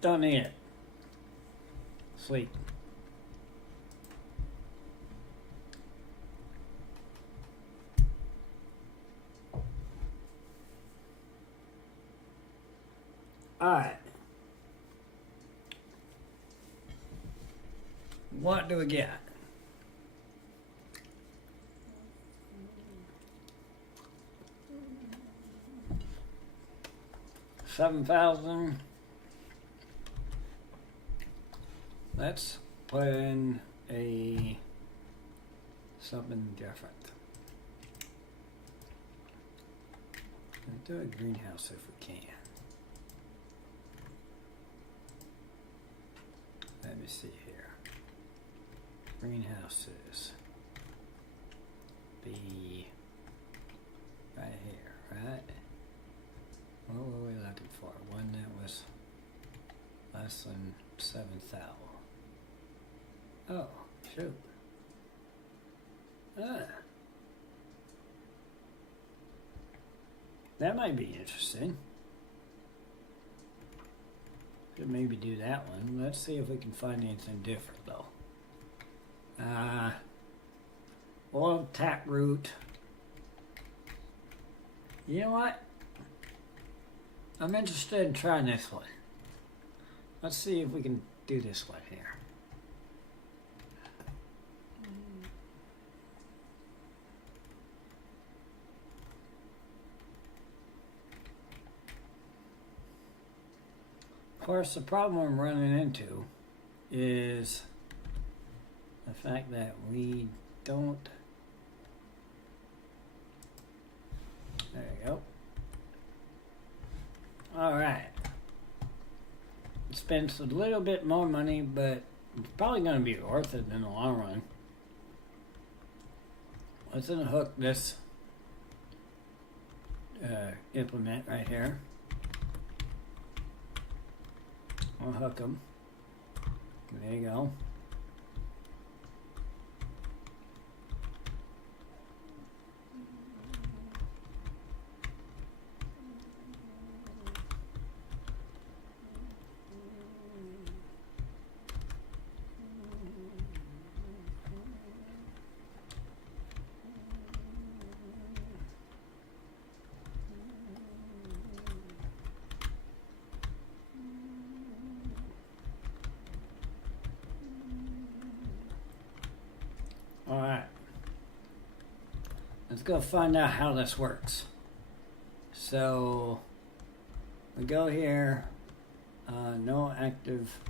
Don't need it. Sleep. Alright. what do we get? $7,000. Let's put in something different. Let's do a greenhouse if we can. Let me see here. Greenhouses. Be right here, right? What were we looking for? One that was less than 7,000. Oh, shoot. That might be interesting. Could maybe do that one. Let's see if we can find anything different though. Oil taproot. You know what? I'm interested in trying this one. Let's see if we can do this one here. Of course, the problem I'm running into is the fact that we don't. There you go. All right. It spends a little bit more money, but it's probably going to be worth it in the long run. Let's unhook this implement right here. I'll hook them. There you go. Alright, let's go find out how this works. So, we go here, no active,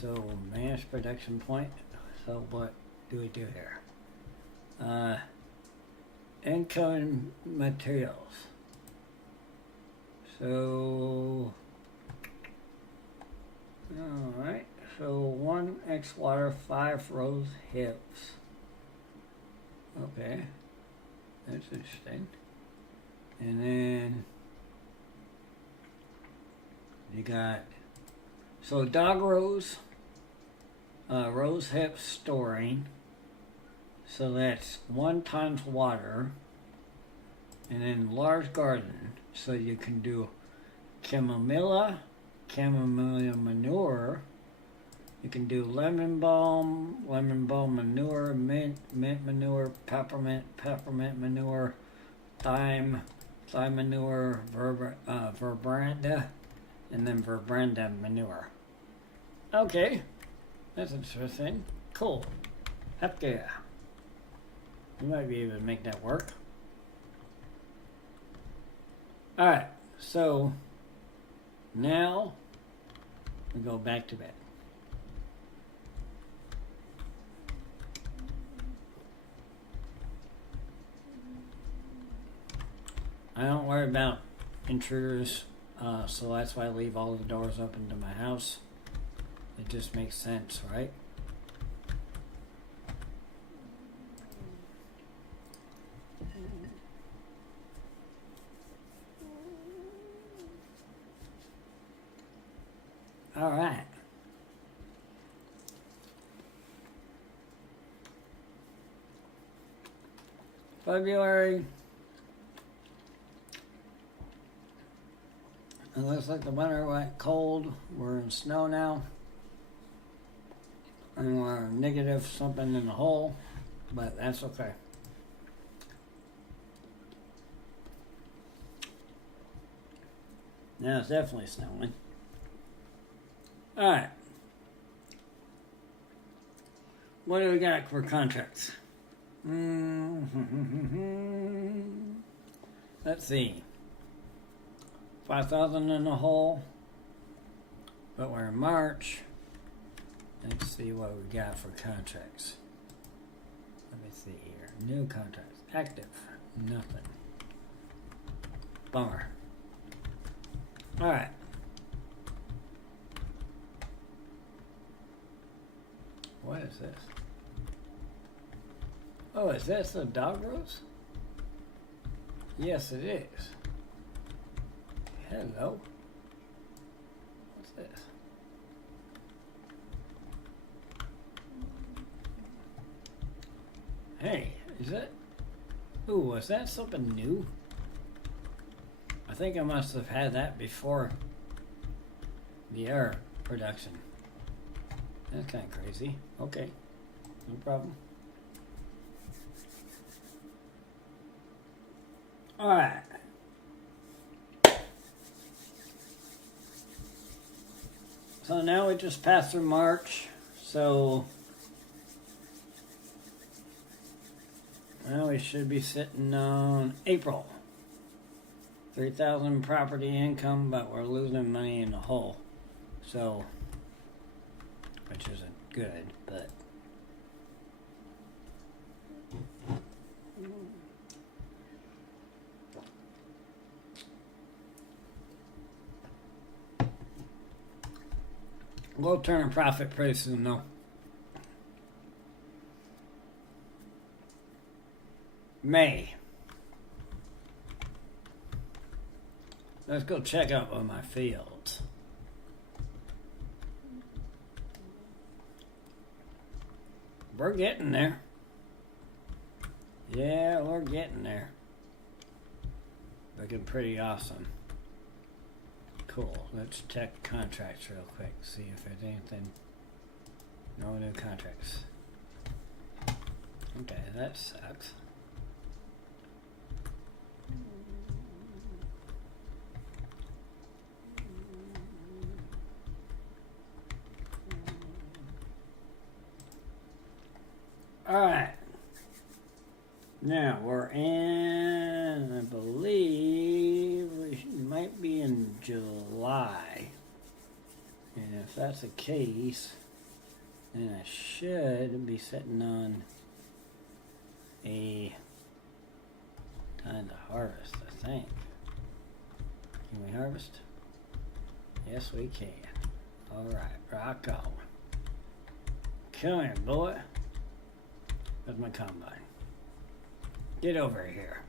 so manage production point. So what do we do here? Incoming materials. So, alright. So 1 X water, 5 rose hips. Okay, that's interesting. And then you got dog rose, rose hips storing. So that's 1 times water, and then large garden. So you can do chamomilla manure. You can do lemon balm manure, mint manure, peppermint manure, thyme manure, verbranda, and then verbranda manure. Okay, that's interesting. Cool. Heck yeah. You might be able to make that work. Alright, so now we go back to bed. I don't worry about intruders, so that's why I leave all the doors open to my house. It just makes sense, right? All right. February. It looks like the winter went cold. We're in snow now. And we're negative something in the hole, but that's okay. Now it's definitely snowing. Alright. What do we got for contracts? Let's see. 5,000 in the hole. But we're in March. Let's see what we got for contracts. Let me see here. New contracts. Active. Nothing. Bummer. Alright. What is this? Oh, is this a dog rose? Yes, it is. Hello. What's this? Hey, is that... Ooh, was that something new? I think I must have had that before the air production. That's kind of crazy. Okay, no problem. Alright. So now we just passed through March, so now we should be sitting on April. 3,000 property income, but we're losing money in the hole. So, which isn't good, but we'll turn a profit pretty soon, though. May. Let's go check out on my fields. We're getting there. Yeah, we're getting there. Looking pretty awesome. Cool. Let's check contracts real quick. See if there's anything. No new contracts. Okay, that sucks. Alright. Now we're in, I believe, we might be in July. And if that's the case, then I should be sitting on a time to harvest, I think. Can we harvest? Yes, we can. Alright, rock on. Come here, boy. That's my combine. Get over here.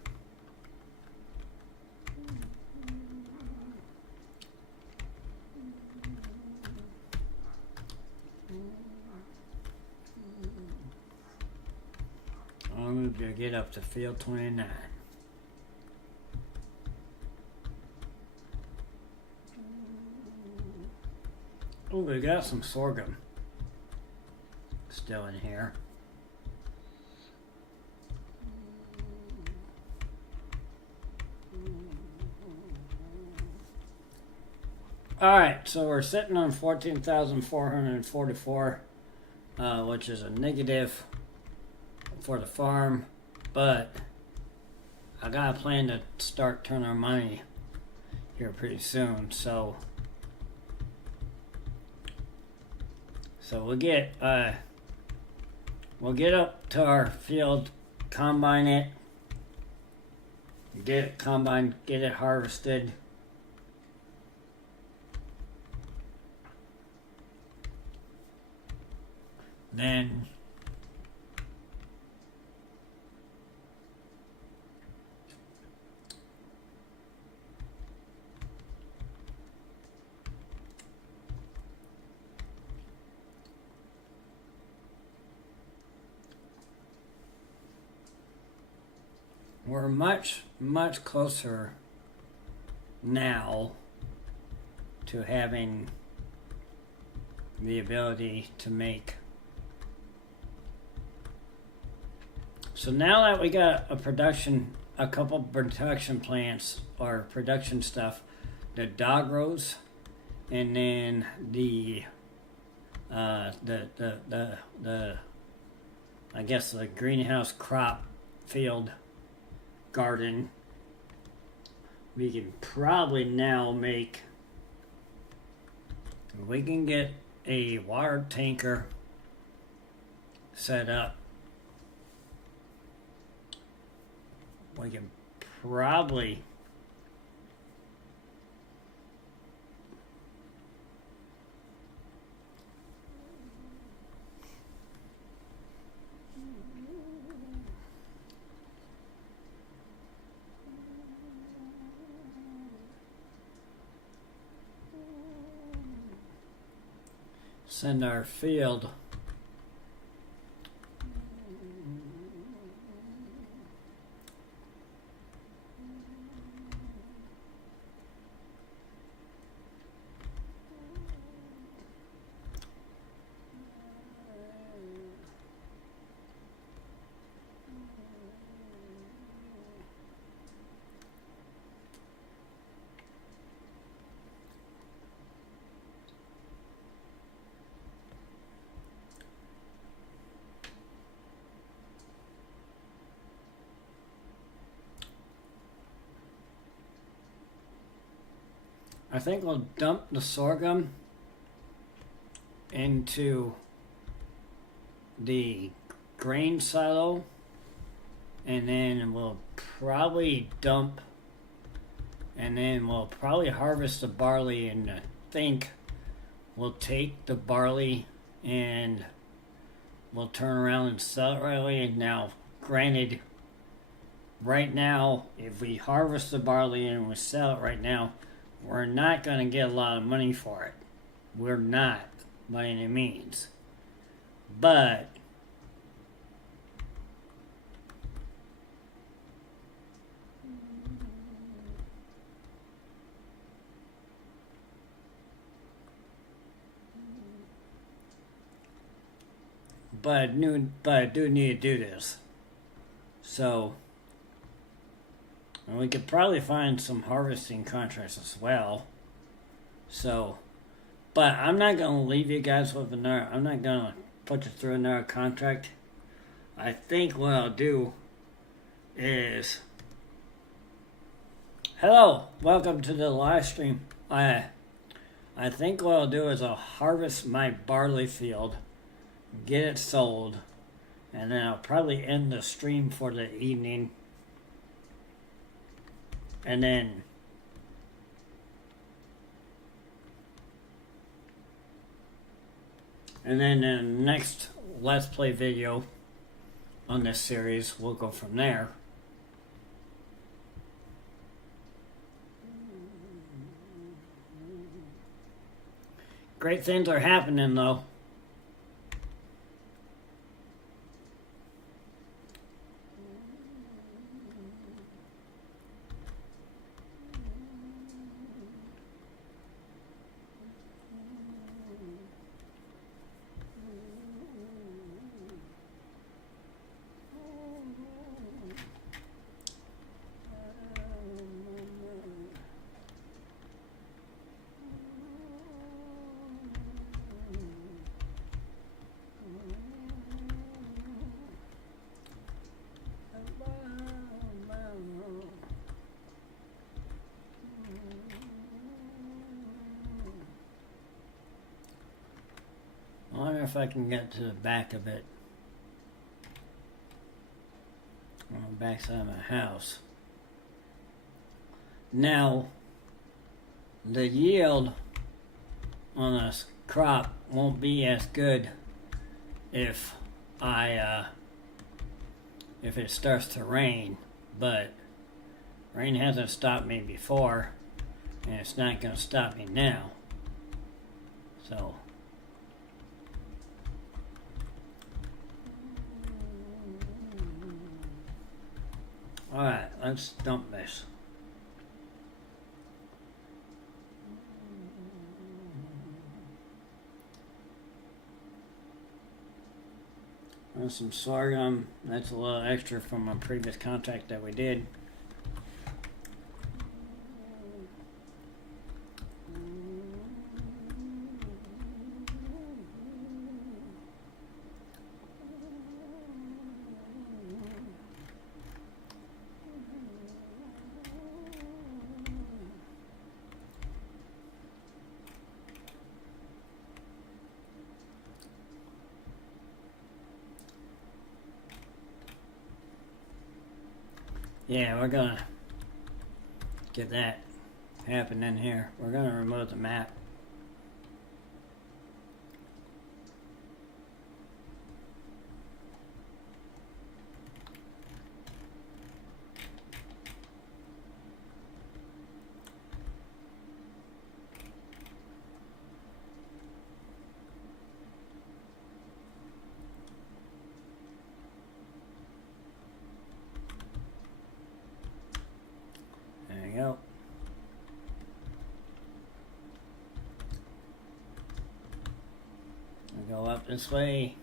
I'm going to get up to field 29. Oh, we got some sorghum still in here. Alright, so we're sitting on 14,444, which is a negative for the farm, but I got a plan to start turning our money here pretty soon, so we'll get up to our field, combine it, get it combined, get it harvested. Then we're much closer now to having the ability to make. So now that we got a couple production plants or production stuff, the dog rose, and then the I guess the greenhouse crop field garden, we can probably now make, we can get a water tanker set up. We can probably send our field I think we'll dump the sorghum into the grain silo, and then we'll probably dump, and then we'll probably harvest the barley, and I think we'll take the barley and we'll turn around and sell it right away. And now, granted, right now, if we harvest the barley and we sell it right now, we're not going to get a lot of money for it. We're not, by any means. But I do need to do this. So, and we could probably find some harvesting contracts as well. So, but I'm not going to leave you guys with another, I'm not going to put you through another contract. I think what I'll do is, hello, welcome to the live stream. I think what I'll do is I'll harvest my barley field, get it sold, and then I'll probably end the stream for the evening. And then in the next Let's Play video on this series, we'll go from there. Great things are happening though. I wonder if I can get to the back of it. On the back side of my house. Now, the yield on this crop won't be as good if it starts to rain, but rain hasn't stopped me before, and it's not going to stop me now. So alright, let's dump this. And some sorghum. That's a little extra from a previous contract that we did. Yeah, we're gonna get that happening here. We're gonna remove the map. There you go. We'll go up this way.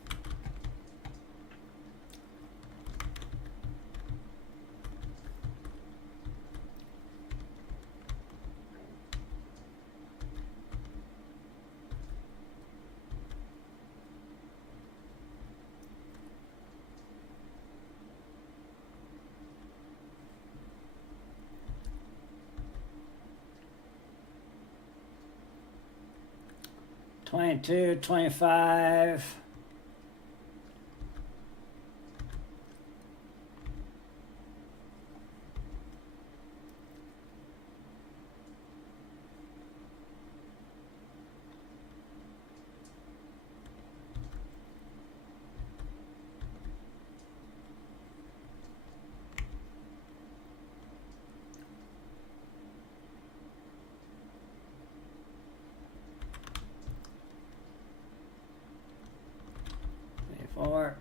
$22, $25. Or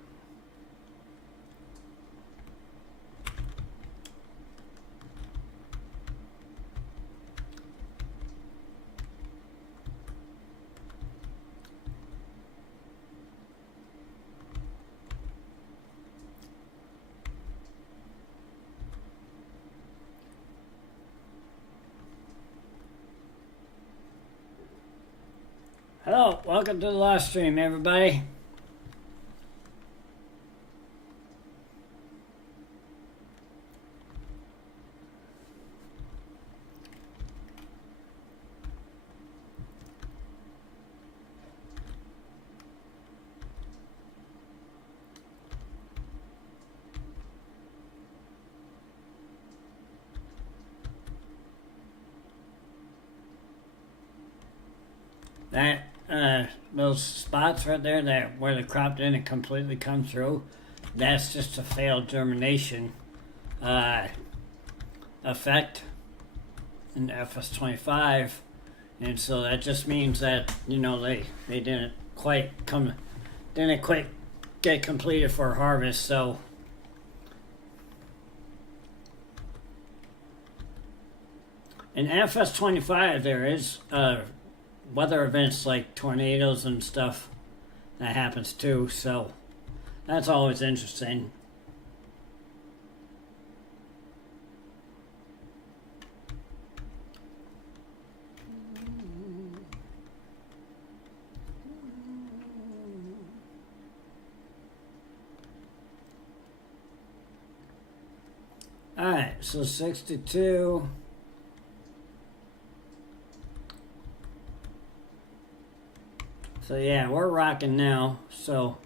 hello, welcome to the live stream, everybody. That those spots right there, that where the crop didn't completely come through, that's just a failed germination effect in the FS25, and so that just means that they didn't quite get completed for harvest. So in FS25 there is weather events like tornadoes and stuff that happens too, so that's always interesting. Alright, so 62. So yeah, we're rocking now, so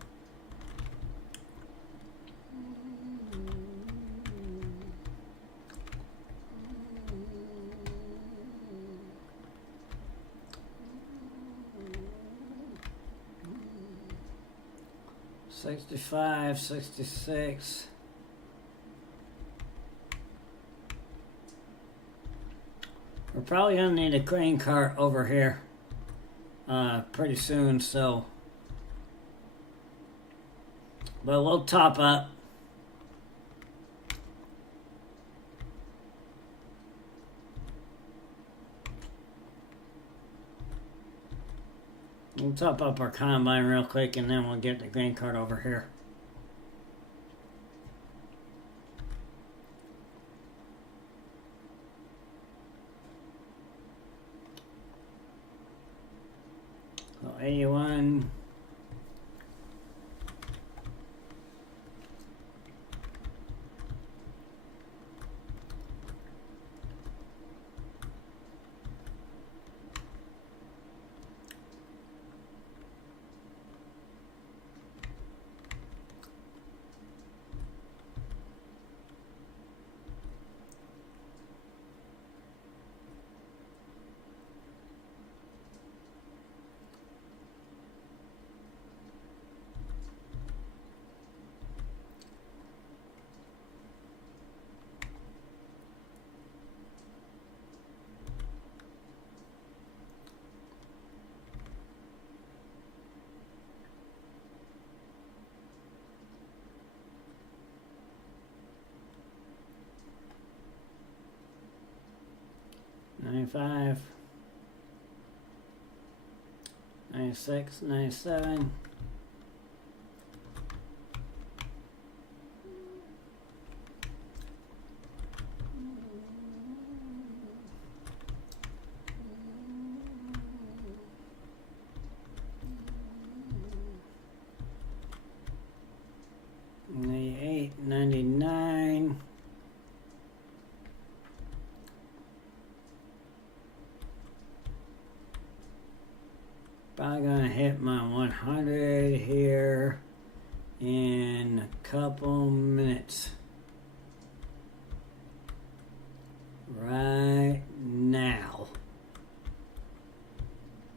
$65, $66. We're probably gonna need a grain cart over here pretty soon, so but we'll top up. We'll top up our combine real quick and then we'll get the grain cart over here. So 81. 95, 96, 97. '98, 99. Probably gonna hit my 100 here in a couple minutes. Right now.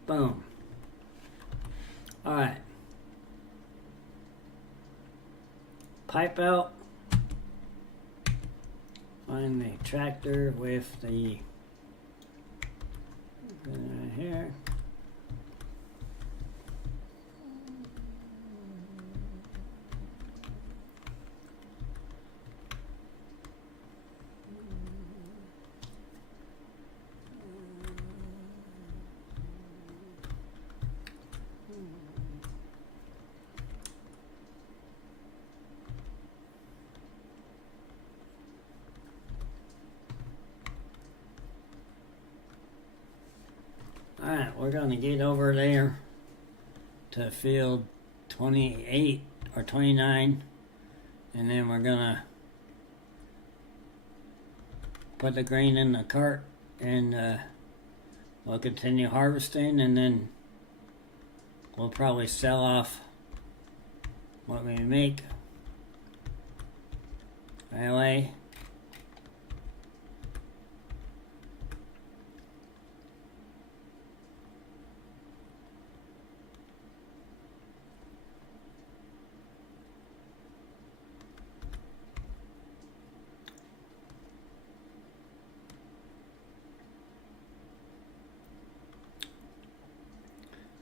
Boom. Alright. Pipe out. Find the tractor with the right here. Alright, we're going to get over there to field 28 or 29, and then we're going to put the grain in the cart, and we'll continue harvesting, and then we'll probably sell off what we make right away.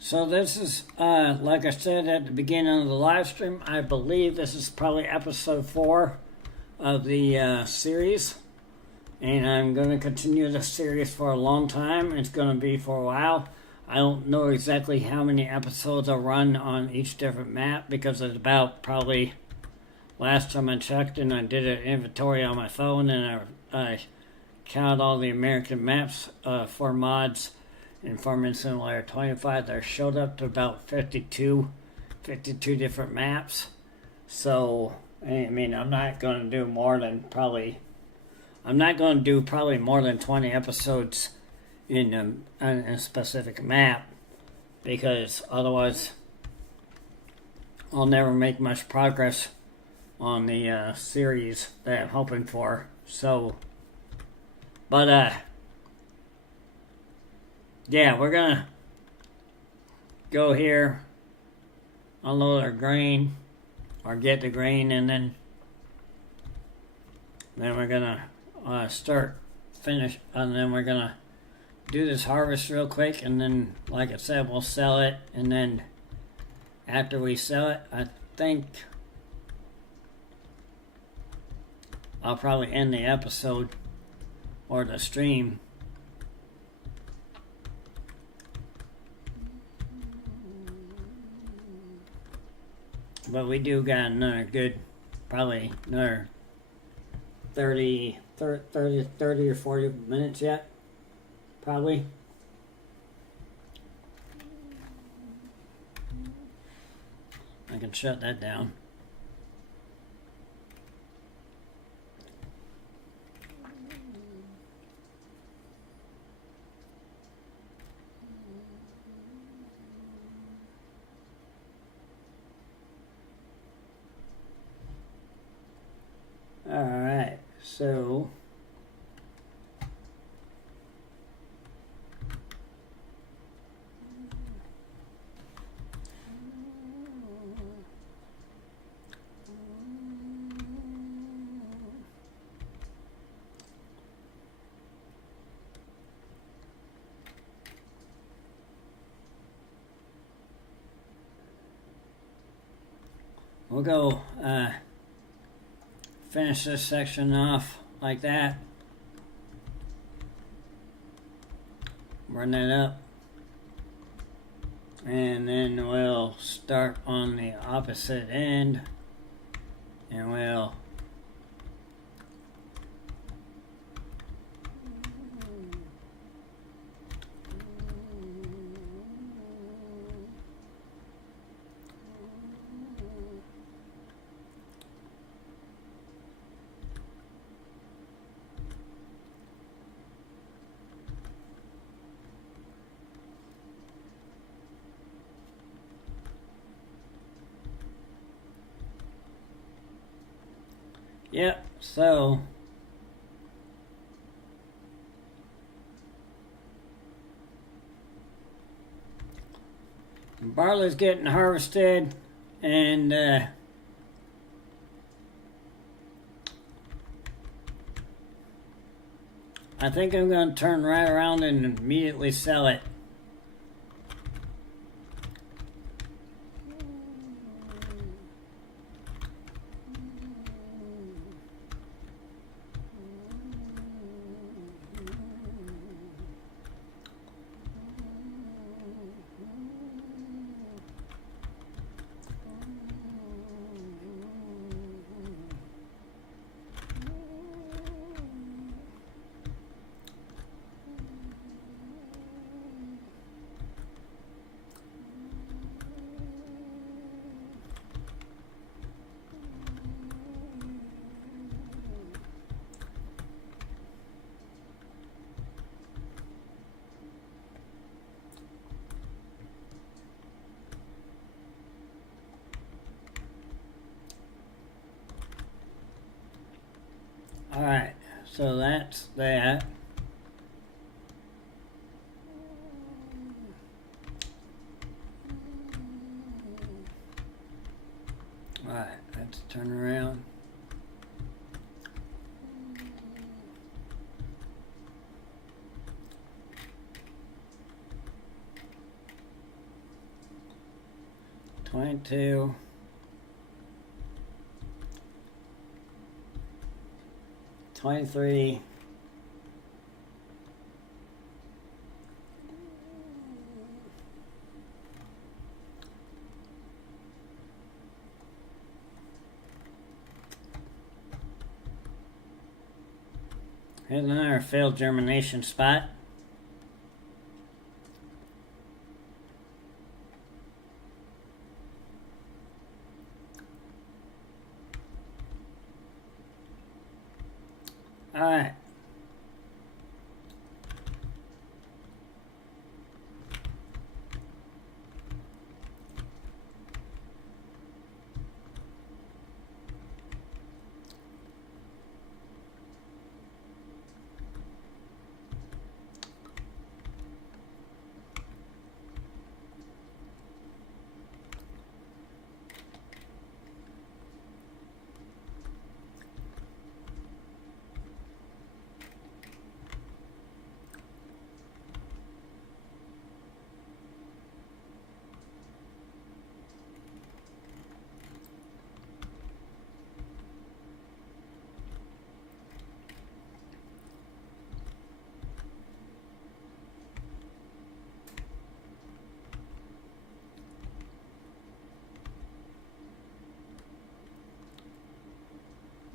So this is, like I said at the beginning of the live stream, I believe this is probably episode 4 of the series. And I'm going to continue the series for a long time. It's going to be for a while. I don't know exactly how many episodes I'll run on each different map, because it's about probably, last time I checked and I did an inventory on my phone, and I counted all the American maps for mods in Farming Simulator 25. There showed up to about 52 different maps. So, I mean, I'm not going to do more than probably 20 episodes in a specific map, because otherwise I'll never make much progress on the series that I'm hoping for. So, but yeah, we're gonna go here, unload our grain, or get the grain, and then we're gonna finish, and then we're gonna do this harvest real quick, and then, like I said, we'll sell it, and then after we sell it, I think I'll probably end the episode or the stream. But we do got another good, probably another 30 or 40 minutes yet. Probably. I can shut that down. Alright, so we'll go finish this section off like that. run that up, and then we'll start on the opposite end, and we'll yep, so barley's getting harvested, and I think I'm going to turn right around and immediately sell it. Alright, so that's that. Alright, let's turn around. $22. $23. Here's another failed germination spot. Alright.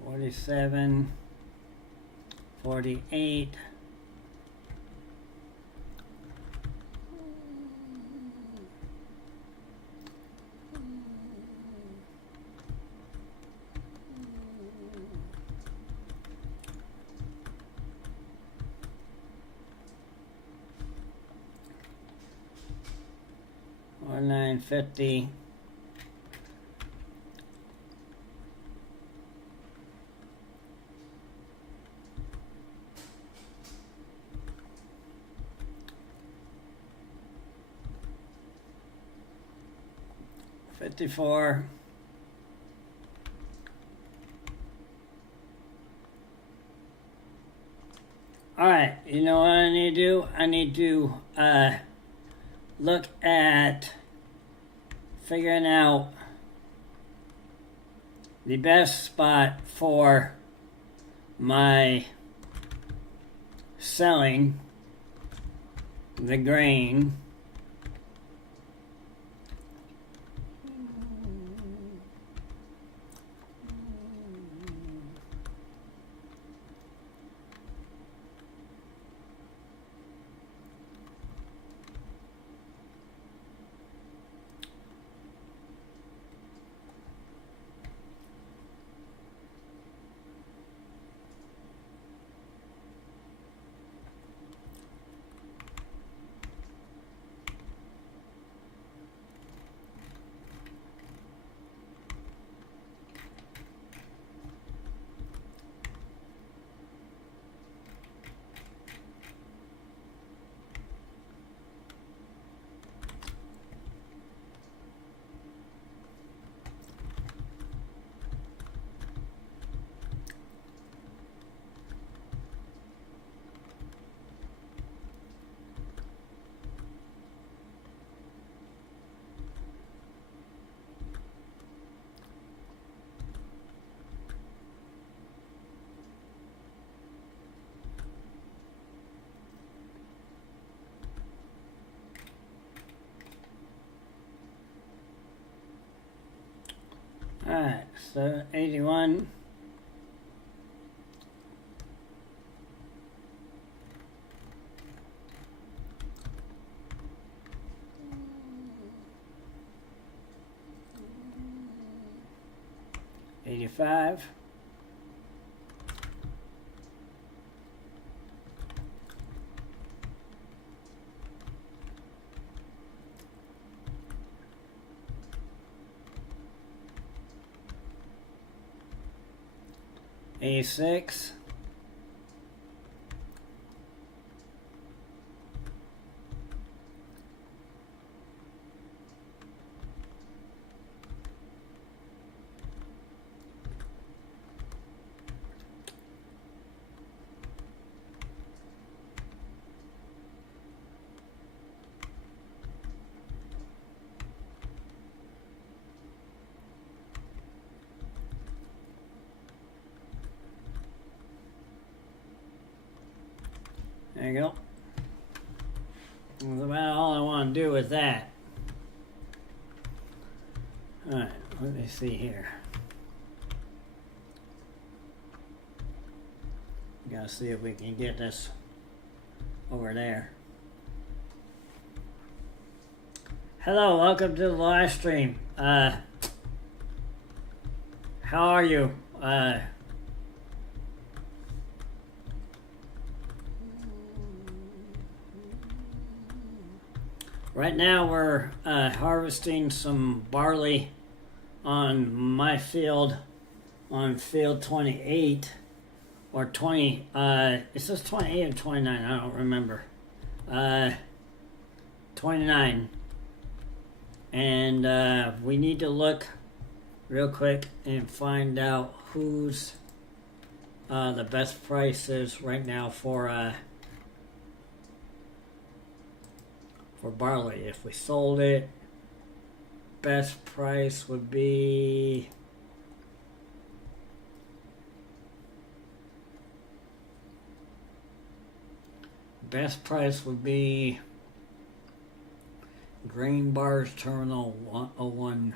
$47, $48. $9.50. $54. Alright, you know what I need to do? I need to look at figuring out the best spot for my selling the grain. Alright, so 81. $85. $86. There you go. That's about all I want to do with that. Alright, let me see here. Gotta see if we can get this over there. Hello, welcome to the live stream. How are you? Right now we're harvesting some barley on my field, on field 28, or 20, it says 28 or 29, I don't remember. 29. And we need to look real quick and find out who's the best prices right now for barley. If we sold it, best price would be Grain Bars Terminal 101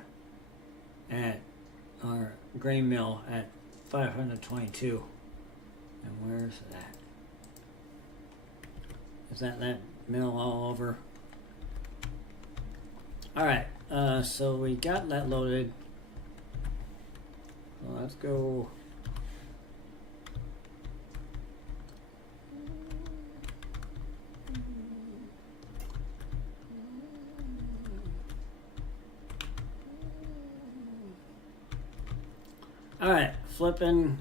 at our grain mill at 522. And where's that? Is that mill all over? Alright, so we got that loaded. So let's go. Alright, flipping.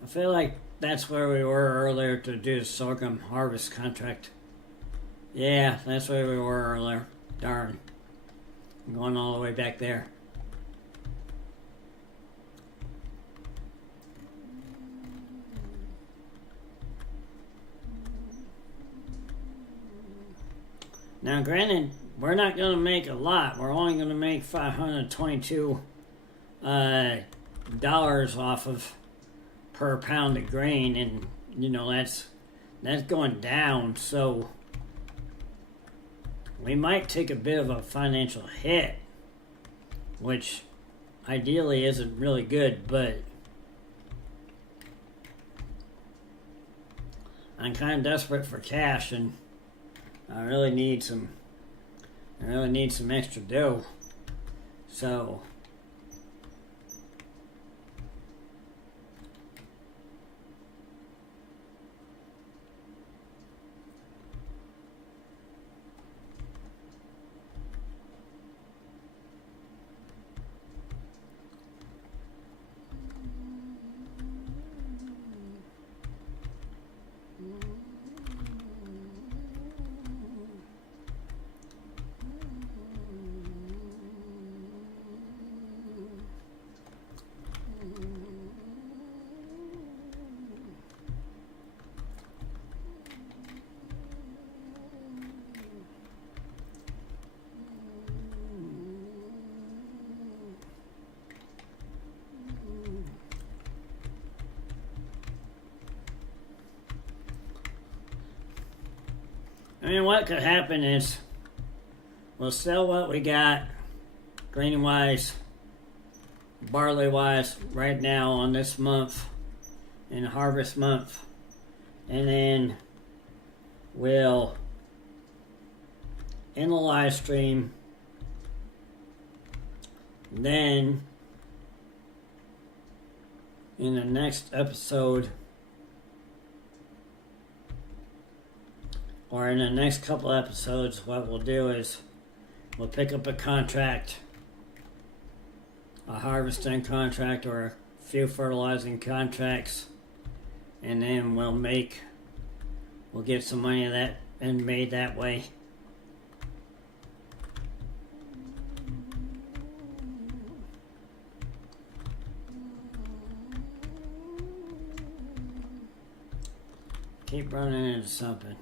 I feel like that's where we were earlier to do the sorghum harvest contract. Yeah, that's where we were earlier. Darn. I'm going all the way back there. Now, granted, we're not going to make a lot. We're only going to make $522 dollars off of per pound of grain, and you know that's going down. So we might take a bit of a financial hit, which ideally isn't really good, but I'm kind of desperate for cash, and I really need some extra dough. So I mean, what could happen is we'll sell what we got, grain wise, barley wise, right now on this month, in harvest month, and then we'll in the live stream. Then in the next episode, or in the next couple episodes, what we'll do is we'll pick up a contract, a harvesting contract or a few fertilizing contracts, and then we'll get some money of that and made that way. Keep running into something.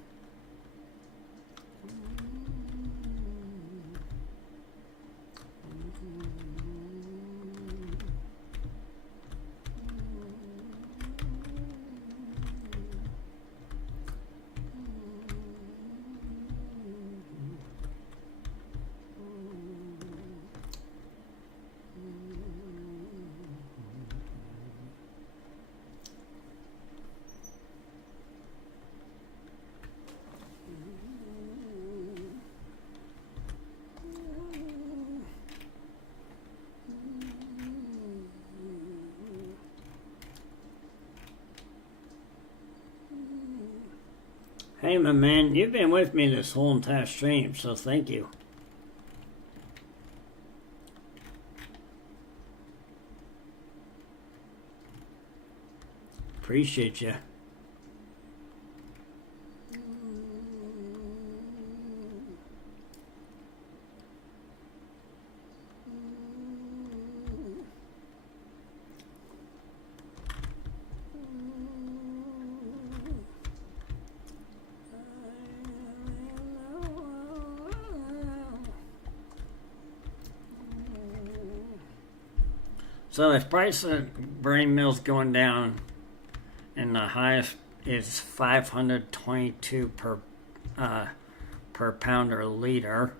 Hey, my man, you've been with me this whole entire stream, so thank you. Appreciate you. So if price of grain mill's going down, and the highest is 522 per pound or liter,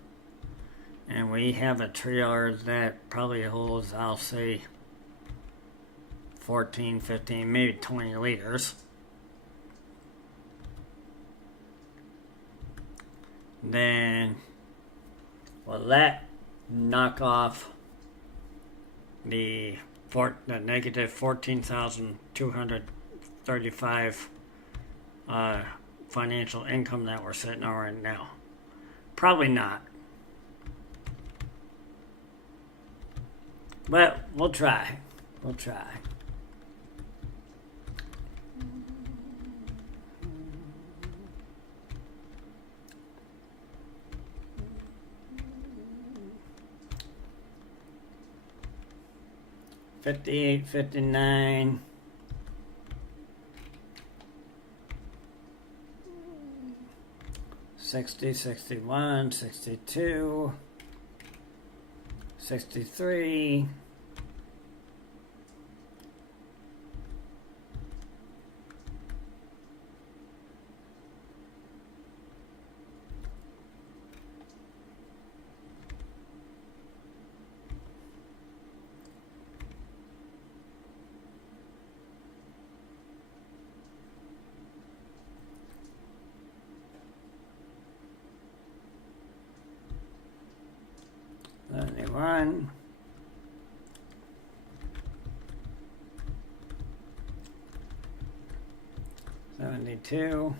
and we have a trailer that probably holds, I'll say, 14, 15, maybe 20 liters. Then will that knock off the negative 14,235 financial income that we're sitting on right now? Probably not. But we'll try. We'll try. $58, $59. 60, 61, 62, 63. One, 72,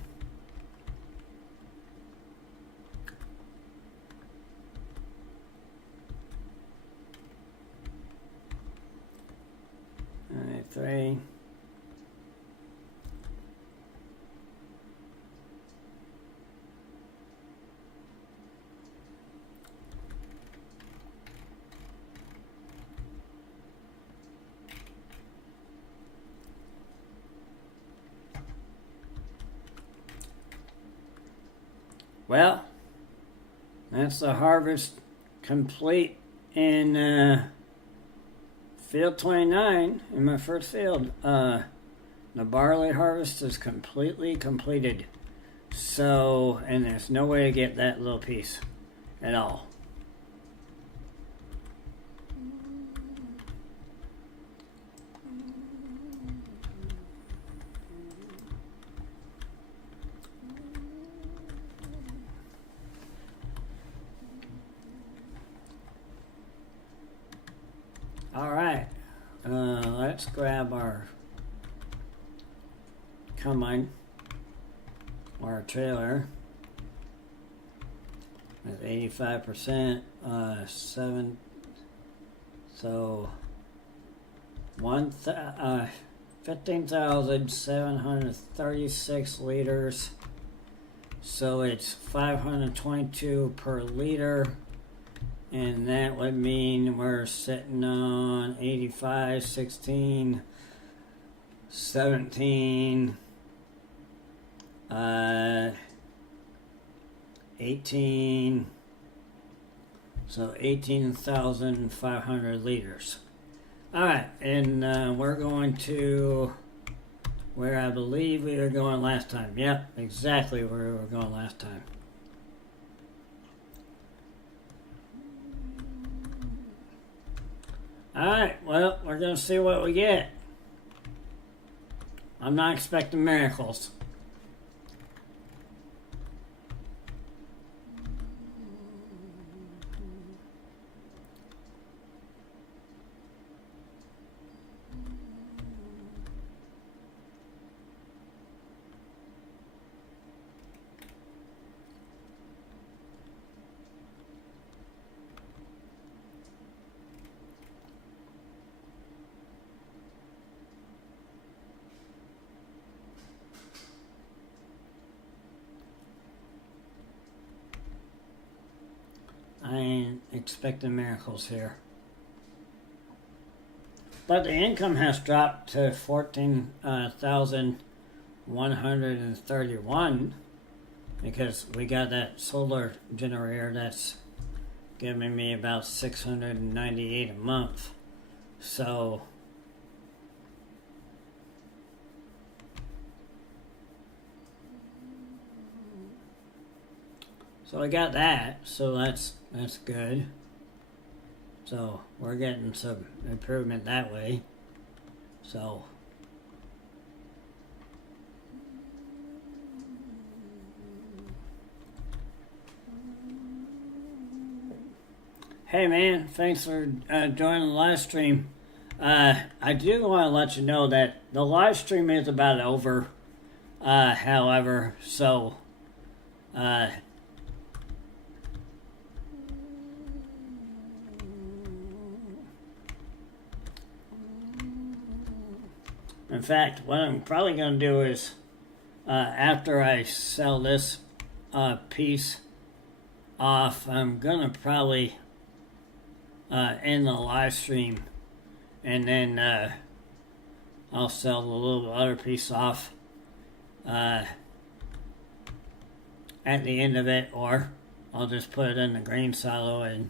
93, 'Well, that's the harvest complete in field 29 in my first field. The barley harvest is completely completed. So, and there's no way to get that little piece at all. All right, let's grab our combine, our trailer with 85%, 15,736 liters. So it's 522 per liter. And that would mean we're sitting on 85, 16, 17, 18, so 18,500 liters. All right, and we're going to where I believe we were going last time. Yep, exactly where we were going last time. Alright, well, we're going to see what we get. I'm not expecting miracles. I ain't expecting miracles here. But the income has dropped to 14,131 because we got that solar generator that's giving me about 698 a month. So I got that, so that's good. So we're getting some improvement that way. So hey man, thanks for joining the live stream. I do want to let you know that the live stream is about over. However, so in fact, what I'm probably going to do is, after I sell this piece off, I'm going to probably end the live stream, and then I'll sell the little other piece off at the end of it, or I'll just put it in the green silo and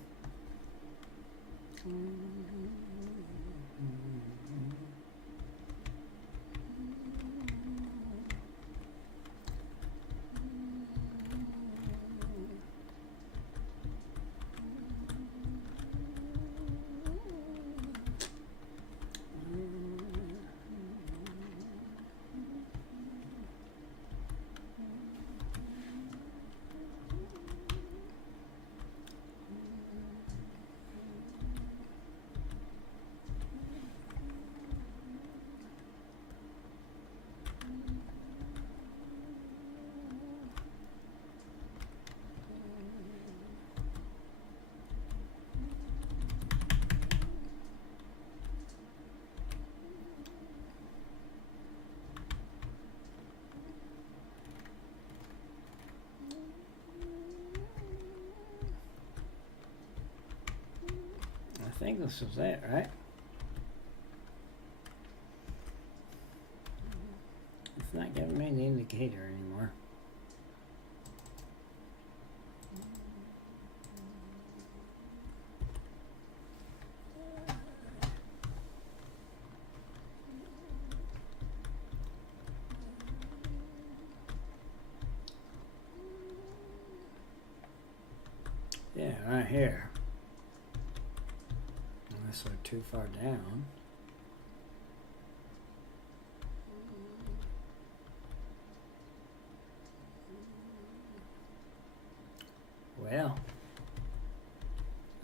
I think this is it, right? It's not giving me the indicator anymore. Yeah, right here. Unless we're too far down. Well,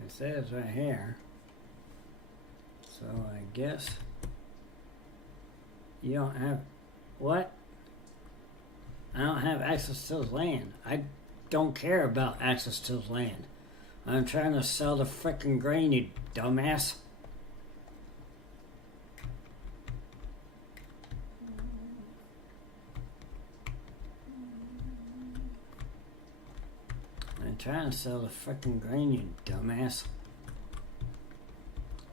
it says right here. So I guess you don't have what? I don't have access to his land. I don't care about access to his land. I'm trying to sell the frickin' grain, you dumbass. I'm trying to sell the frickin' grain, you dumbass.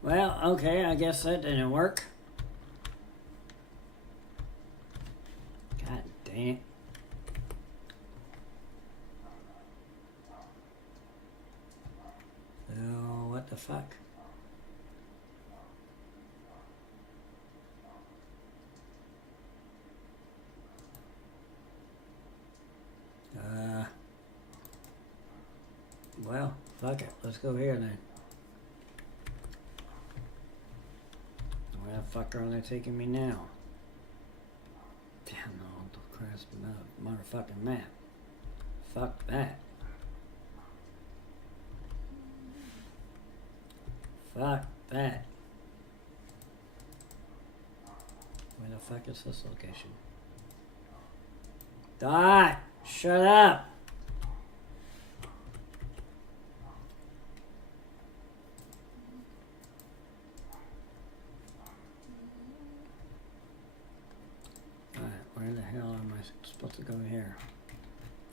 Well, okay, I guess that didn't work. God dang it. Oh, what the fuck? Well, fuck it. Let's go here then. Where the fuck are they taking me now? Damn, no, the crap's motherfucking map. Fuck that. Fuck that. Where the fuck is this location? Dot! Shut up! Alright, where the hell am I supposed to go here?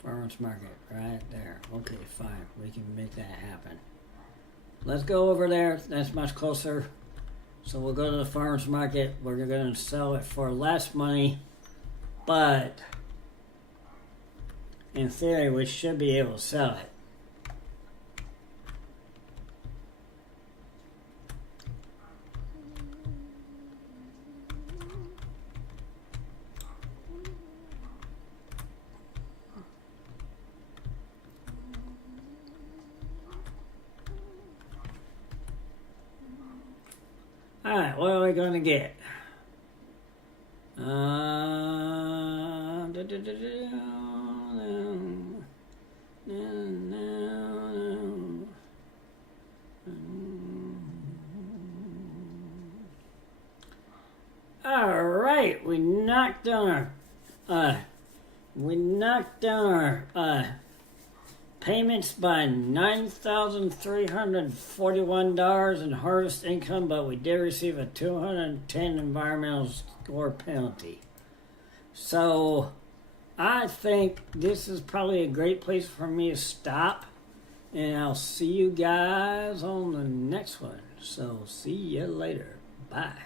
Farmers Market, right there. Okay, fine. We can make that happen. Let's go over there. That's much closer. So we'll go to the farmers market. We're going to sell it for less money. But in theory, we should be able to sell it. Alright, what are we going to get? Alright, we knocked down our payments by $9,341 in harvest income, but we did receive a 210 environmental score penalty. So I think this is probably a great place for me to stop, and I'll see you guys on the next one. So see you later. Bye.